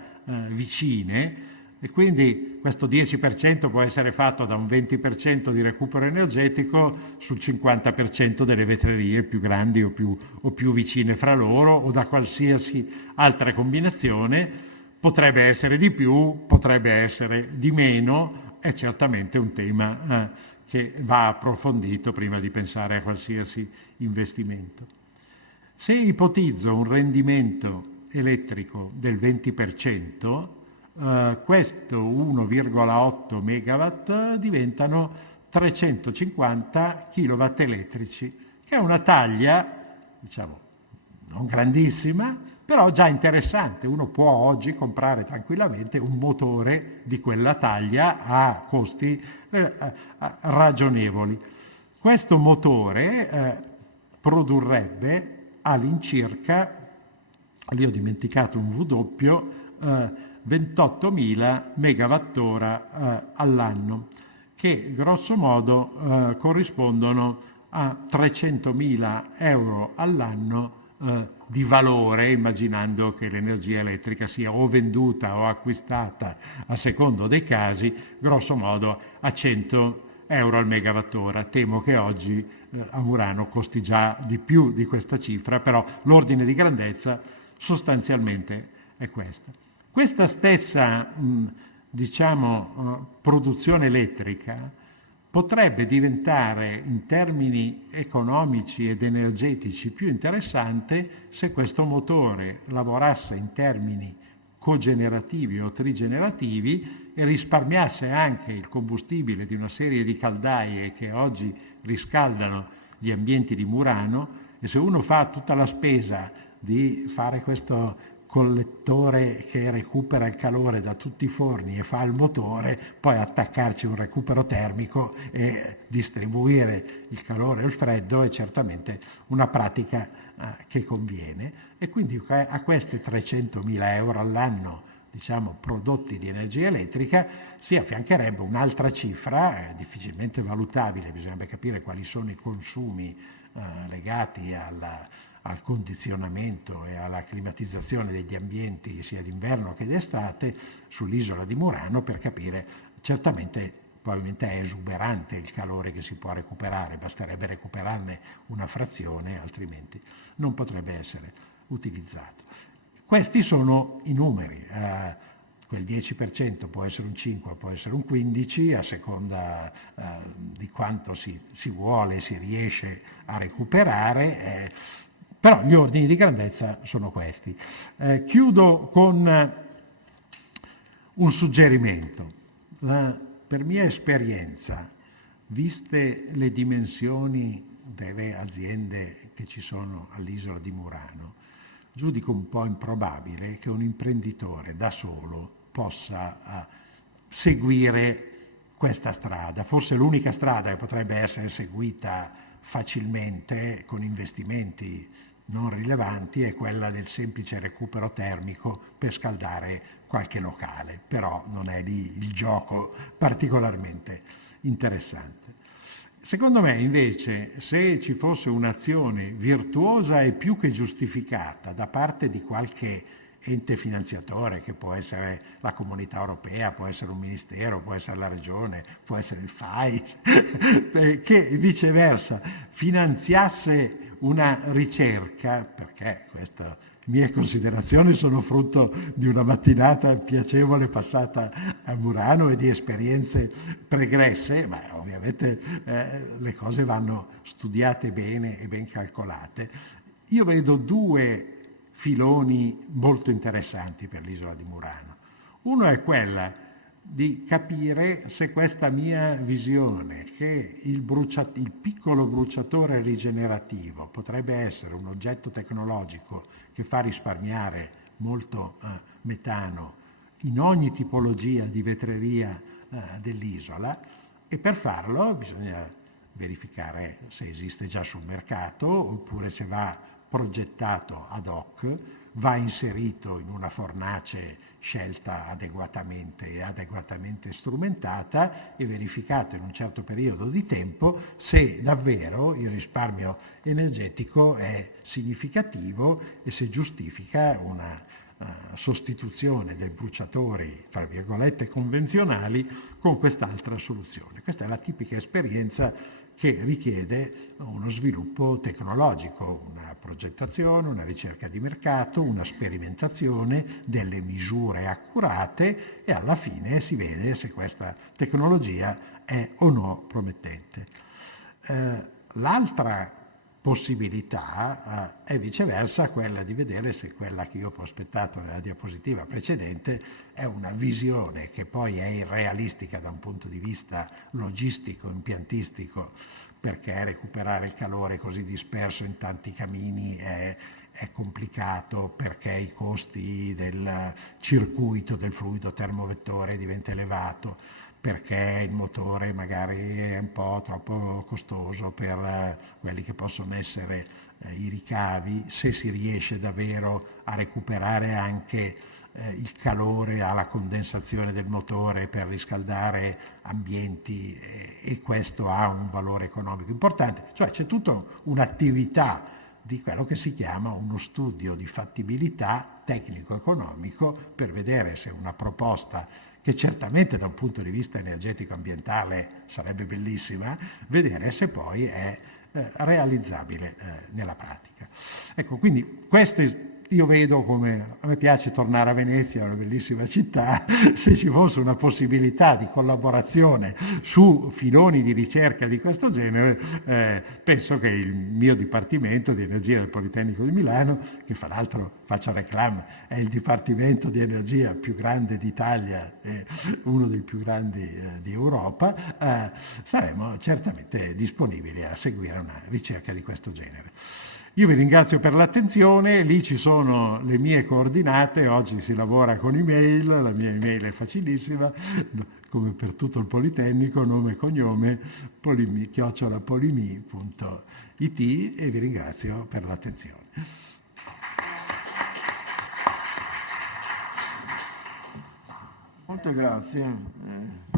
vicine, e quindi questo 10% può essere fatto da un 20% di recupero energetico sul 50% delle vetrerie più grandi o più vicine fra loro, o da qualsiasi altra combinazione. Potrebbe essere di più, potrebbe essere di meno, è certamente un tema che va approfondito prima di pensare a qualsiasi investimento. Se ipotizzo un rendimento elettrico del 20%, questo 1,8 megawatt diventano 350 kilowatt elettrici, che è una taglia, diciamo, non grandissima, però già interessante. Uno può oggi comprare tranquillamente un motore di quella taglia a costi ragionevoli. Questo motore produrrebbe all'incirca, lì ho dimenticato un W, 28.000 megawattora all'anno, che grosso modo corrispondono a 300.000 euro all'anno di valore, immaginando che l'energia elettrica sia o venduta o acquistata a secondo dei casi, grosso modo a 100 euro al megawattora. Temo che oggi a Murano costi già di più di questa cifra, però l'ordine di grandezza sostanzialmente è questa. Questa stessa produzione elettrica potrebbe diventare in termini economici ed energetici più interessante se questo motore lavorasse in termini cogenerativi o trigenerativi e risparmiasse anche il combustibile di una serie di caldaie che oggi riscaldano gli ambienti di Murano, e se uno fa tutta la spesa di fare questo collettore che recupera il calore da tutti i forni e fa il motore, poi attaccarci un recupero termico e distribuire il calore e il freddo è certamente una pratica che conviene, e quindi a questi 300.000 euro all'anno prodotti di energia elettrica si affiancherebbe un'altra cifra difficilmente valutabile. Bisognerebbe capire quali sono i consumi legati al condizionamento e alla climatizzazione degli ambienti sia d'inverno che d'estate sull'isola di Murano, per capire. Certamente probabilmente è esuberante il calore che si può recuperare, basterebbe recuperarne una frazione, altrimenti non potrebbe essere utilizzato. Questi sono i numeri. Quel 10% può essere un 5, può essere un 15, a seconda di quanto si vuole, si riesce a recuperare, però gli ordini di grandezza sono questi. Chiudo con un suggerimento. Per mia esperienza, viste le dimensioni delle aziende che ci sono all'isola di Murano, giudico un po' improbabile che un imprenditore da solo possa seguire questa strada. Forse l'unica strada che potrebbe essere seguita facilmente con investimenti non rilevanti è quella del semplice recupero termico per scaldare qualche locale, però non è lì il gioco particolarmente interessante. Secondo me invece, se ci fosse un'azione virtuosa e più che giustificata da parte di qualche ente finanziatore, che può essere la Comunità Europea, può essere un ministero, può essere la Regione, può essere il FAI, che viceversa finanziasse una ricerca, perché queste mie considerazioni sono frutto di una mattinata piacevole passata a Murano e di esperienze pregresse, ma ovviamente le cose vanno studiate bene e ben calcolate. Io vedo due filoni molto interessanti per l'isola di Murano. Uno è quella di capire se questa mia visione che il piccolo bruciatore rigenerativo potrebbe essere un oggetto tecnologico che fa risparmiare molto metano in ogni tipologia di vetreria dell'isola, e per farlo bisogna verificare se esiste già sul mercato oppure se va progettato ad hoc, va inserito in una fornace scelta adeguatamente e adeguatamente strumentata e verificato in un certo periodo di tempo se davvero il risparmio energetico è significativo e se giustifica una sostituzione dei bruciatori, tra virgolette, convenzionali con quest'altra soluzione. Questa è la tipica esperienza che richiede uno sviluppo tecnologico, una progettazione, una ricerca di mercato, una sperimentazione, delle misure accurate, e alla fine si vede se questa tecnologia è o no promettente. L'altra possibilità è viceversa quella di vedere se quella che io ho prospettato nella diapositiva precedente è una visione che poi è irrealistica da un punto di vista logistico, impiantistico, perché recuperare il calore così disperso in tanti camini è complicato, perché i costi del circuito del fluido termovettore diventa elevato, perché il motore magari è un po' troppo costoso per quelli che possono essere i ricavi, se si riesce davvero a recuperare anche il calore alla condensazione del motore per riscaldare ambienti, e questo ha un valore economico importante. Cioè c'è tutta un'attività di quello che si chiama uno studio di fattibilità tecnico-economico per vedere se una proposta, che certamente da un punto di vista energetico-ambientale sarebbe bellissima, vedere se poi è realizzabile nella pratica. Ecco, quindi queste io vedo come, a me piace tornare a Venezia, è una bellissima città, se ci fosse una possibilità di collaborazione su filoni di ricerca di questo genere, penso che il mio Dipartimento di Energia del Politecnico di Milano, che fra l'altro faccio reclame, è il Dipartimento di Energia più grande d'Italia e uno dei più grandi di Europa, saremo certamente disponibili a seguire una ricerca di questo genere. Io vi ringrazio per l'attenzione, lì ci sono le mie coordinate, oggi si lavora con email, la mia email è facilissima, come per tutto il Politecnico, nome e cognome, @polimi.it, e vi ringrazio per l'attenzione. Molte grazie.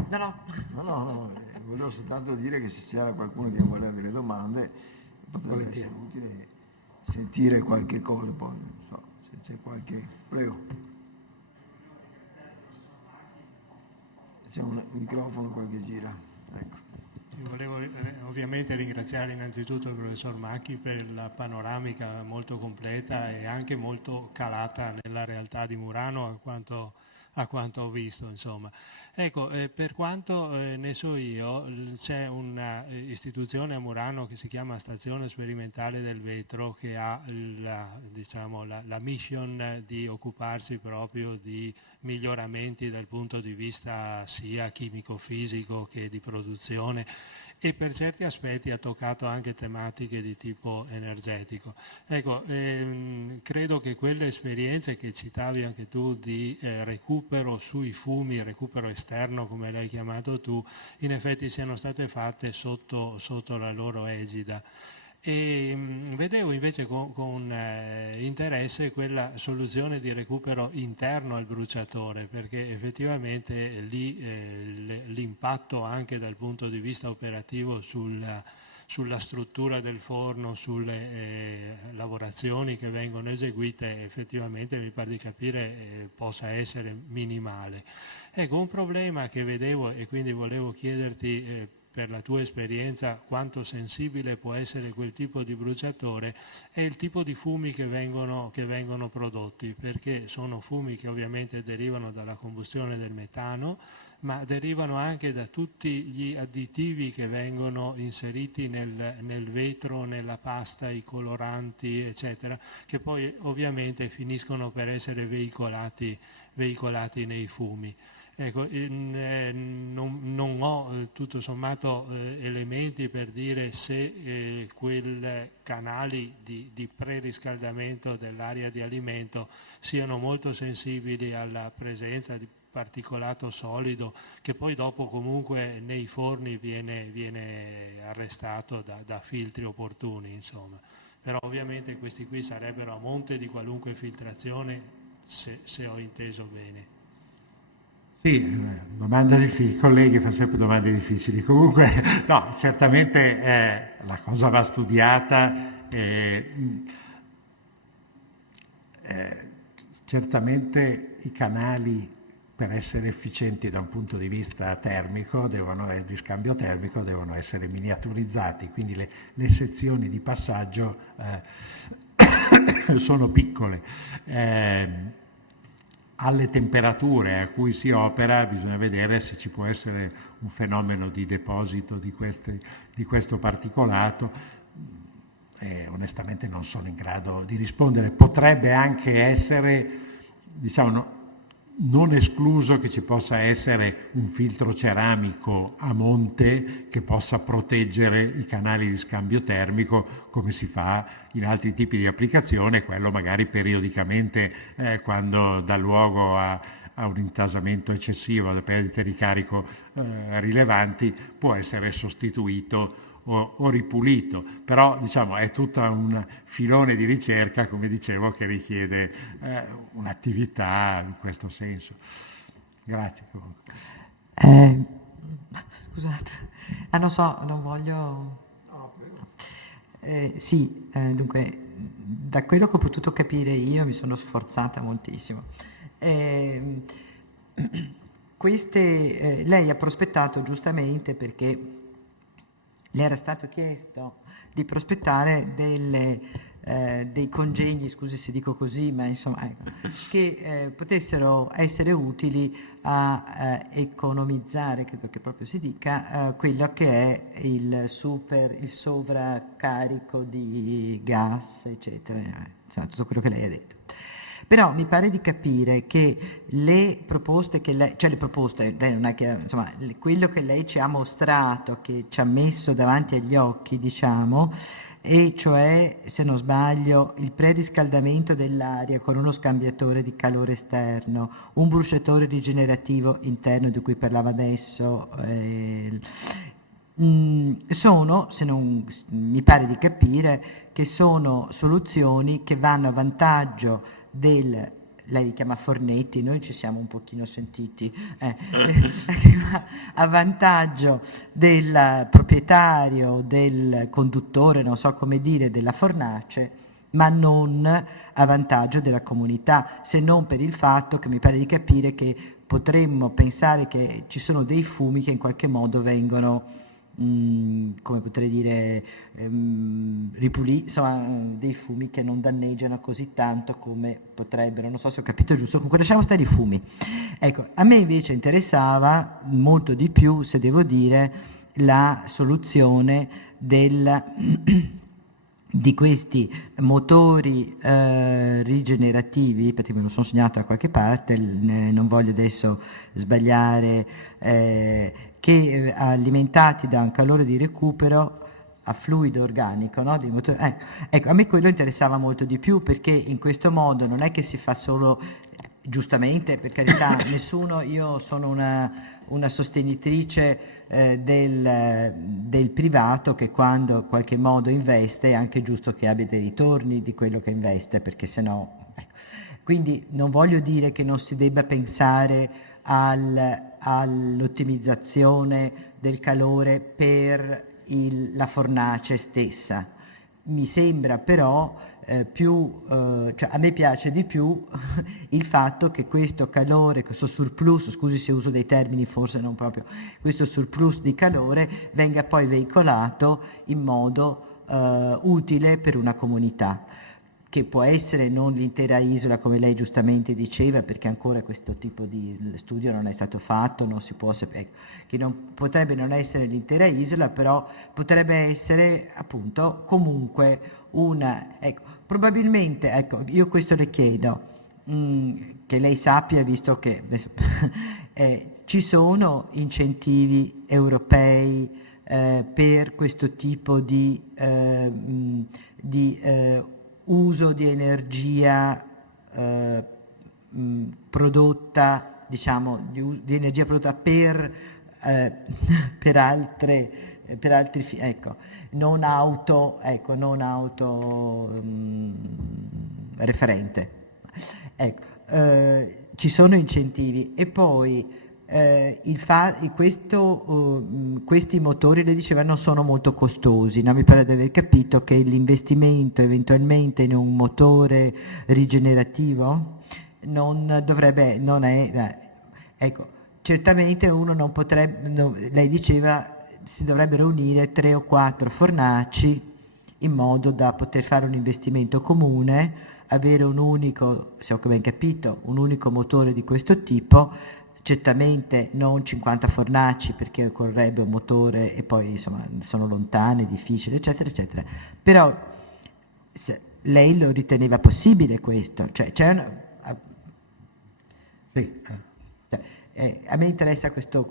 No, volevo soltanto dire che se c'era qualcuno che voleva delle domande potrebbe essere utile sentire qualche cosa, poi non so se c'è qualche. Prego. C'è un microfono qua che gira. Ecco. Io volevo ovviamente ringraziare innanzitutto il professor Macchi per la panoramica molto completa e anche molto calata nella realtà di Murano a quanto ho visto, insomma. Ecco, per quanto ne so io, c'è un'istituzione a Murano che si chiama Stazione Sperimentale del Vetro, che ha la mission di occuparsi proprio di miglioramenti dal punto di vista sia chimico-fisico che di produzione, e per certi aspetti ha toccato anche tematiche di tipo energetico. Ecco, credo che quelle esperienze che citavi anche tu di recupero sui fumi, recupero esterno come l'hai chiamato tu, in effetti siano state fatte sotto la loro egida. E vedevo invece con interesse quella soluzione di recupero interno al bruciatore, perché effettivamente lì l'impatto anche dal punto di vista operativo sulla struttura del forno, sulle lavorazioni che vengono eseguite, effettivamente mi pare di capire possa essere minimale. Ecco, un problema che vedevo, e quindi volevo chiederti per la tua esperienza quanto sensibile può essere quel tipo di bruciatore, è il tipo di fumi che vengono prodotti, perché sono fumi che ovviamente derivano dalla combustione del metano, ma derivano anche da tutti gli additivi che vengono inseriti nel vetro, nella pasta, i coloranti, eccetera, che poi ovviamente finiscono per essere veicolati nei fumi. Ecco, non ho tutto sommato elementi per dire se quei canali di preriscaldamento dell'area di alimento siano molto sensibili alla presenza di particolato solido che poi dopo comunque nei forni viene arrestato da filtri opportuni, insomma. Però ovviamente questi qui sarebbero a monte di qualunque filtrazione, se ho inteso bene. Sì, domanda difficile, i colleghi fanno sempre domande difficili. Comunque, no, certamente la cosa va studiata, certamente i canali per essere efficienti da un punto di vista termico, di scambio termico, devono essere miniaturizzati, quindi le sezioni di passaggio sono piccole. Alle temperature a cui si opera bisogna vedere se ci può essere un fenomeno di deposito di questo particolato. Onestamente non sono in grado di rispondere. Potrebbe anche essere, diciamo, non escluso che ci possa essere un filtro ceramico a monte che possa proteggere i canali di scambio termico, come si fa in altri tipi di applicazione, quello magari periodicamente quando dà luogo a un intasamento eccessivo, a perdite di carico rilevanti, può essere sostituito o ripulito, però diciamo è tutto un filone di ricerca, come dicevo, che richiede un'attività in questo senso. Grazie. Scusate, non so, non voglio. Sì, dunque da quello che ho potuto capire io, mi sono sforzata moltissimo. Eh, lei ha prospettato giustamente perché le era stato chiesto di prospettare dei congegni, scusi se dico così, ma insomma, ecco, che potessero essere utili a economizzare, credo che proprio si dica, quello che è il sovraccarico di gas, eccetera, insomma, tutto quello che lei ha detto. Però mi pare di capire che le proposte che lei, cioè le proposte, lei non è che, insomma, quello che lei ci ha mostrato, che ci ha messo davanti agli occhi, diciamo, e cioè, se non sbaglio, il preriscaldamento dell'aria con uno scambiatore di calore esterno, un bruciatore rigenerativo interno di cui parlava adesso, sono, se non mi pare di capire, che sono soluzioni che vanno a vantaggio lei li chiama Fornetti, noi ci siamo un pochino sentiti, a vantaggio del proprietario, del conduttore, non so come dire, della fornace, ma non a vantaggio della comunità, se non per il fatto che mi pare di capire che potremmo pensare che ci sono dei fumi che in qualche modo vengono, come potrei dire, ripuliti, insomma, dei fumi che non danneggiano così tanto come potrebbero, non so se ho capito giusto, comunque lasciamo stare i fumi. Ecco, a me invece interessava molto di più, se devo dire, la soluzione di questi motori rigenerativi, perché me lo sono segnato da qualche parte, non voglio adesso sbagliare, che alimentati da un calore di recupero a fluido organico, no? Ecco, a me quello interessava molto di più, perché in questo modo non è che si fa solo, giustamente, per carità, io sono una sostenitrice del privato, che quando in qualche modo investe è anche giusto che abbia dei ritorni di quello che investe, perché sennò, ecco. Quindi non voglio dire che non si debba pensare all'ottimizzazione del calore per la fornace stessa. Mi sembra però cioè a me piace di più il fatto che questo calore, questo surplus, scusi se uso dei termini forse non proprio, questo surplus di calore venga poi veicolato in modo utile per una comunità, che può essere non l'intera isola come lei giustamente diceva, perché ancora questo tipo di studio non è stato fatto, non si può sapere, che potrebbe non essere l'intera isola, però potrebbe essere appunto comunque probabilmente, io questo le chiedo, che lei sappia, visto che adesso, ci sono incentivi europei per questo tipo di uso di energia prodotta, diciamo, di energia prodotta per altri non auto referente. Ci sono incentivi, e poi questi motori, le diceva, non sono molto costosi, no? Mi pare di aver capito che l'investimento eventualmente in un motore rigenerativo non è, certamente uno non potrebbe, lei diceva, si dovrebbero unire 3 o 4 fornaci in modo da poter fare un investimento comune, avere un unico, se ho ben capito, un unico motore di questo tipo. Certamente non 50 fornaci, perché occorrerebbe un motore e poi insomma sono lontane, difficili, eccetera, eccetera. Però lei lo riteneva possibile questo? Cioè, sì. A me interessa questa Ho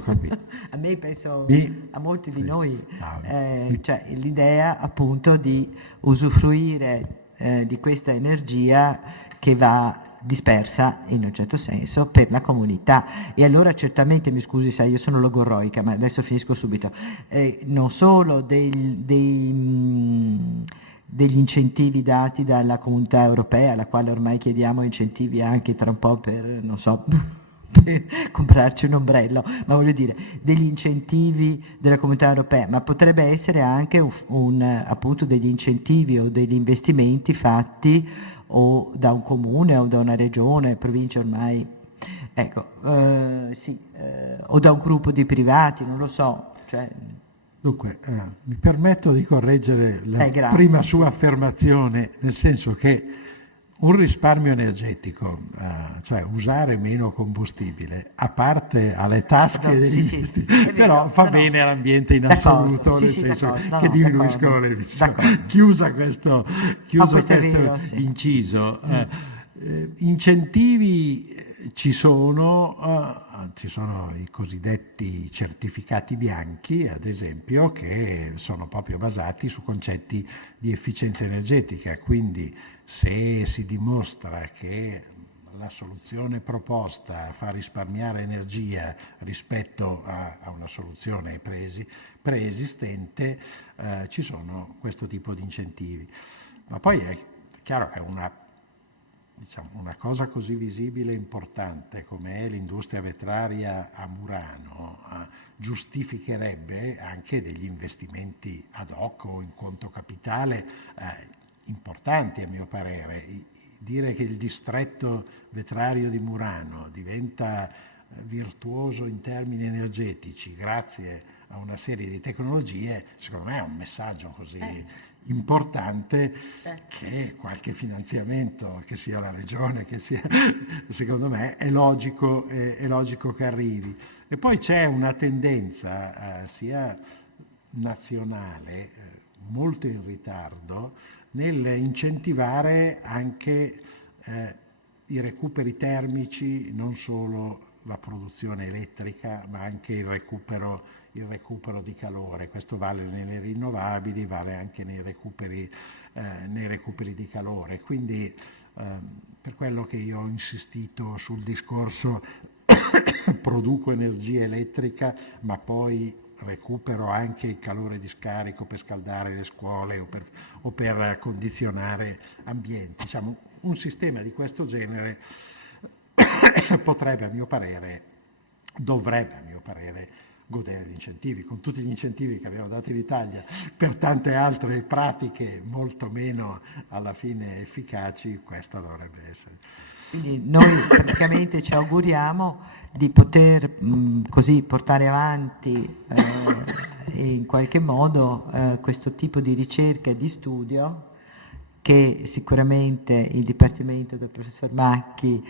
capito. a me, penso a molti di sì. noi, No, cioè l'idea appunto di usufruire di questa energia che va dispersa in un certo senso per la comunità. E allora certamente, mi scusi se io sono logorroica, ma adesso finisco subito, non solo degli incentivi dati dalla comunità europea, alla quale ormai chiediamo incentivi anche tra un po' per, non so, per comprarci un ombrello, ma voglio dire, degli incentivi della Comunità Europea, ma potrebbe essere anche appunto degli incentivi o degli investimenti fatti o da un comune o da una regione, provincia ormai, ecco, sì, o da un gruppo di privati, non lo so, cioè. Dunque, mi permetto di correggere la Grazie. prima sua affermazione, nel senso che un risparmio energetico, cioè usare meno combustibile, a parte alle tasche degli investitori, però fa bene all'ambiente in assoluto, nel senso che diminuiscono le emissioni. Chiuso questo inciso, incentivi ci sono i cosiddetti certificati bianchi, ad esempio, che sono proprio basati su concetti di efficienza energetica, quindi se si dimostra che la soluzione proposta fa risparmiare energia rispetto a una soluzione preesistente, ci sono questo tipo di incentivi. Ma poi è chiaro che una cosa così visibile e importante come è l'industria vetraria a Murano giustificherebbe anche degli investimenti ad hoc o in conto capitale importanti, a mio parere. Dire che il distretto vetrario di Murano diventa virtuoso in termini energetici grazie a una serie di tecnologie, secondo me è un messaggio così importante che qualche finanziamento, che sia la regione, che sia, secondo me è logico che arrivi. E poi c'è una tendenza sia nazionale, molto in ritardo, nel incentivare anche i recuperi termici, non solo la produzione elettrica, ma anche il recupero di calore. Questo vale nelle rinnovabili, vale anche nei recuperi di calore. Quindi per quello che io ho insistito sul discorso produco energia elettrica, ma poi recupero anche il calore di scarico per scaldare le scuole o per condizionare ambienti. Diciamo, un sistema di questo genere potrebbe, a mio parere, dovrebbe, a mio parere, godere di incentivi, con tutti gli incentivi che abbiamo dato in Italia per tante altre pratiche molto meno alla fine efficaci, questa dovrebbe essere. Quindi noi praticamente ci auguriamo di poter così portare avanti in qualche modo questo tipo di ricerca e di studio che sicuramente il Dipartimento del Professor Macchi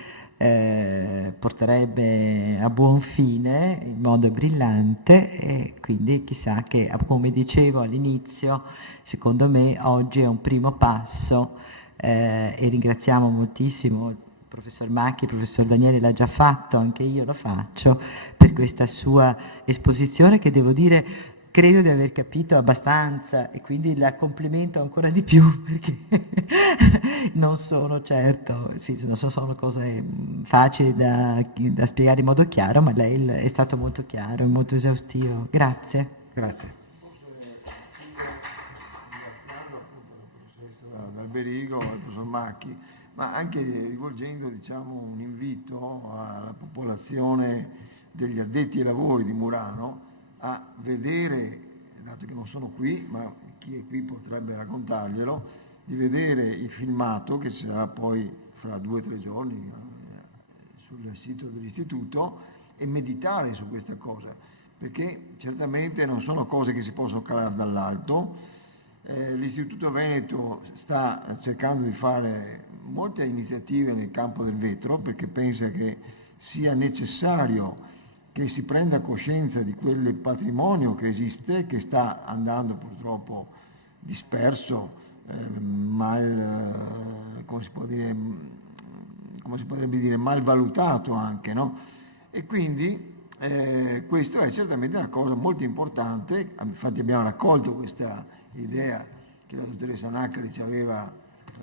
porterebbe a buon fine in modo brillante e quindi chissà che, come dicevo all'inizio, secondo me oggi è un primo passo e ringraziamo moltissimo il professor Macchi, il professor Daniele l'ha già fatto, anche io lo faccio, per questa sua esposizione che devo dire credo di aver capito abbastanza e quindi la complimento ancora di più perché non sono certo, sì, non sono cose facili da spiegare in modo chiaro, ma lei è stato molto chiaro e molto esaustivo. Grazie. Grazie. Ringraziando appunto la professoressa D'Alberigo e il professor Macchi, ma anche rivolgendo un invito alla popolazione degli addetti ai lavori di Murano a vedere, dato che non sono qui, ma chi è qui potrebbe raccontarglielo, di vedere il filmato che sarà poi fra 2 o 3 giorni sul sito dell'istituto e meditare su questa cosa, perché certamente non sono cose che si possono calare dall'alto. L'Istituto Veneto sta cercando di fare molte iniziative nel campo del vetro perché pensa che sia necessario che si prenda coscienza di quel patrimonio che esiste, che sta andando purtroppo disperso, come si potrebbe dire, mal valutato anche, no? E quindi questo è certamente una cosa molto importante, infatti abbiamo raccolto questa idea che la dottoressa Naccari ci aveva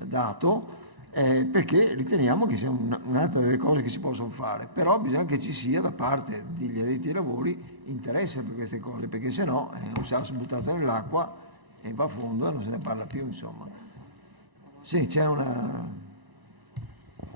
dato, perché riteniamo che sia un'altra delle cose che si possono fare, però bisogna che ci sia da parte degli addetti ai lavori interesse per queste cose, perché sennò è un sasso buttato nell'acqua e va a fondo e non se ne parla più, insomma. Sì, c'è una...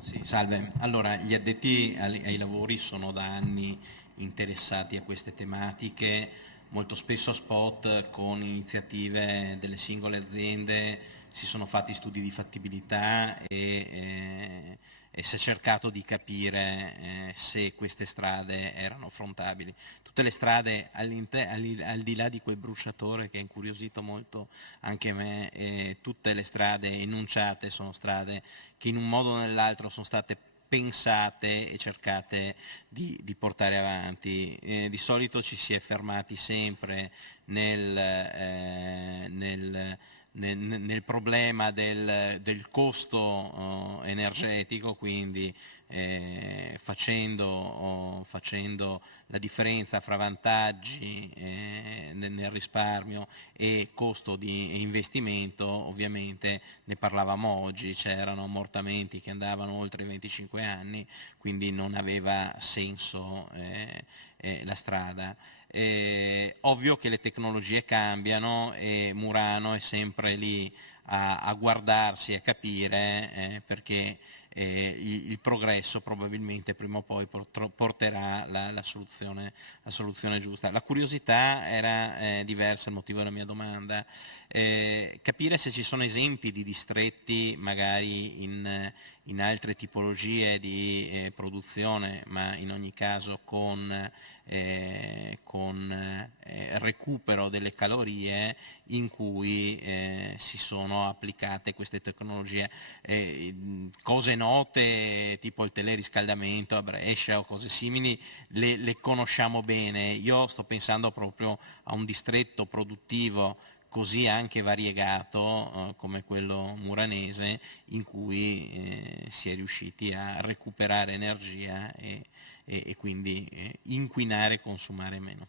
Sì, salve. Allora, gli addetti ai lavori sono da anni interessati a queste tematiche, molto spesso a spot con iniziative delle singole aziende, si sono fatti studi di fattibilità e si è cercato di capire se queste strade erano affrontabili. Tutte le strade, al di là di quel bruciatore che ha incuriosito molto anche me, tutte le strade enunciate sono strade che in un modo o nell'altro sono state pensate e cercate di portare avanti. Di solito ci si è fermati sempre nel problema del costo energetico, quindi facendo la differenza fra vantaggi nel risparmio e costo di investimento. Ovviamente ne parlavamo oggi, c'erano ammortamenti che andavano oltre i 25 anni, quindi non aveva senso la strada. Ovvio che le tecnologie cambiano e Murano è sempre lì a guardarsi, a capire, perché il progresso probabilmente prima o poi porterà la soluzione giusta. La curiosità era diversa, il motivo della mia domanda. Capire se ci sono esempi di distretti magari in altre tipologie di produzione, ma in ogni caso con recupero delle calorie, in cui si sono applicate queste tecnologie. Cose note tipo il teleriscaldamento a Brescia o cose simili le conosciamo bene. Io sto pensando proprio a un distretto produttivo così anche variegato come quello muranese, in cui si è riusciti a recuperare energia e quindi inquinare e consumare meno.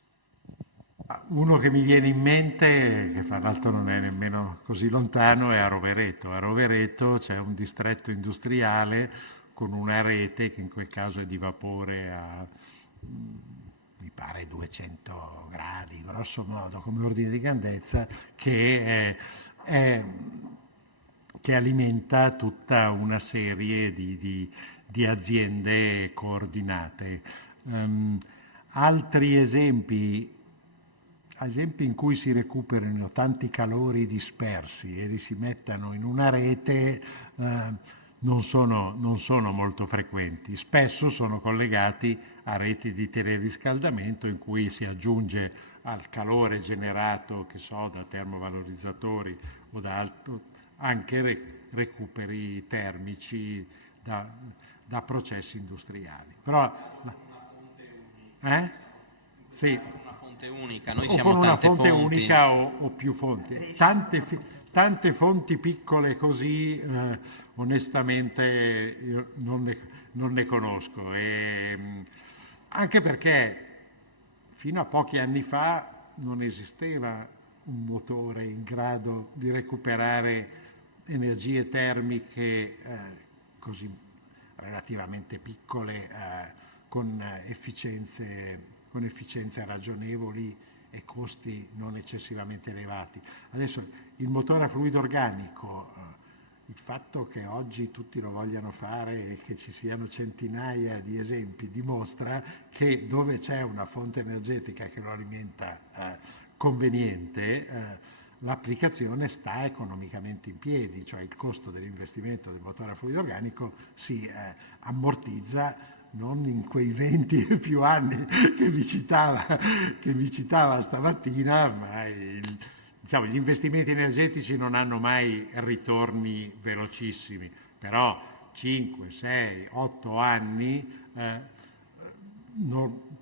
Uno che mi viene in mente, che fra l'altro non è nemmeno così lontano, è a Rovereto. A Rovereto c'è un distretto industriale con una rete che in quel caso è di vapore a, mi pare, 200 gradi, grosso modo, come ordine di grandezza, che alimenta tutta una serie di aziende coordinate. Altri esempi in cui si recuperino tanti calori dispersi e li si mettano in una rete non sono molto frequenti. Spesso sono collegati a reti di teleriscaldamento in cui si aggiunge al calore generato, che so, da termovalorizzatori o da altro, anche recuperi termici da processi industriali. Però, sì. Unica, noi o siamo con una tante fonte fonti. unica o più fonti. Tante fonti piccole così, onestamente io non ne conosco. Anche perché fino a pochi anni fa non esisteva un motore in grado di recuperare energie termiche così relativamente piccole con efficienze ragionevoli e costi non eccessivamente elevati. Adesso il motore a fluido organico, il fatto che oggi tutti lo vogliano fare e che ci siano centinaia di esempi dimostra che dove c'è una fonte energetica che lo alimenta conveniente, l'applicazione sta economicamente in piedi, cioè il costo dell'investimento del motore a fluido organico si ammortizza non in quei 20 e più anni che vi citava stamattina, ma gli investimenti energetici non hanno mai ritorni velocissimi, però 5, 6, 8 anni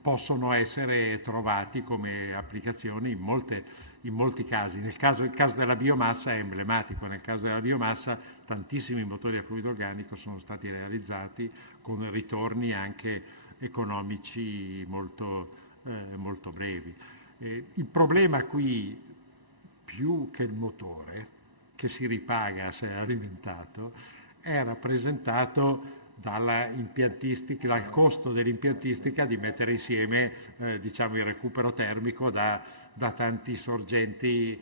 possono essere trovati come applicazioni in molti casi. Il caso della biomassa è emblematico. Nel caso della biomassa tantissimi motori a fluido organico sono stati realizzati con ritorni anche economici molto brevi. Il problema qui, più che il motore, che si ripaga se è alimentato, è rappresentato dal costo dell'impiantistica di mettere insieme il recupero termico da tanti sorgenti,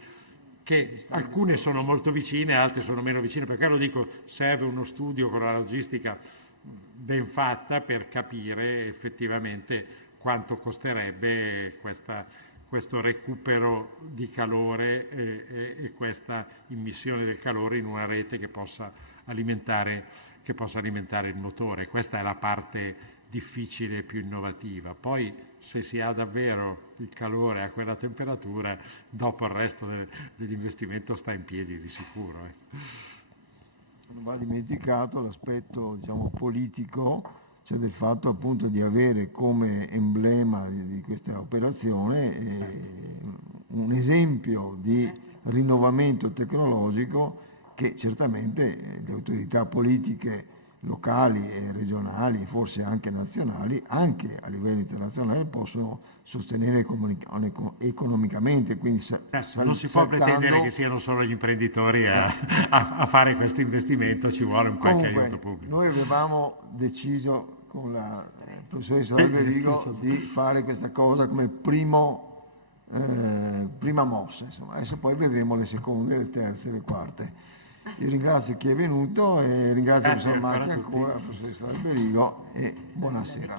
che alcune sono molto vicine, altre sono meno vicine. Perché lo dico, serve uno studio con la logistica ben fatta per capire effettivamente quanto costerebbe questo recupero di calore e questa immissione del calore in una rete che possa alimentare il motore. Questa è la parte difficile e più innovativa. Poi se si ha davvero il calore a quella temperatura, dopo il resto dell'investimento sta in piedi di sicuro. Non va dimenticato l'aspetto, diciamo, politico, cioè del fatto appunto di avere come emblema di questa operazione un esempio di rinnovamento tecnologico che certamente le autorità politiche locali e regionali, forse anche nazionali, anche a livello internazionale, possono sostenere economicamente. Quindi non si può pretendere che siano solo gli imprenditori a fare questo investimento, ci vuole un qualche aiuto pubblico. Noi avevamo deciso con la professoressa Alberigo di fare questa cosa come prima mossa, insomma. Adesso poi vedremo le seconde, le terze, le quarte. Io ringrazio chi è venuto e ringrazio il professor Macchi ancora, la professoressa Alberigo, e buonasera.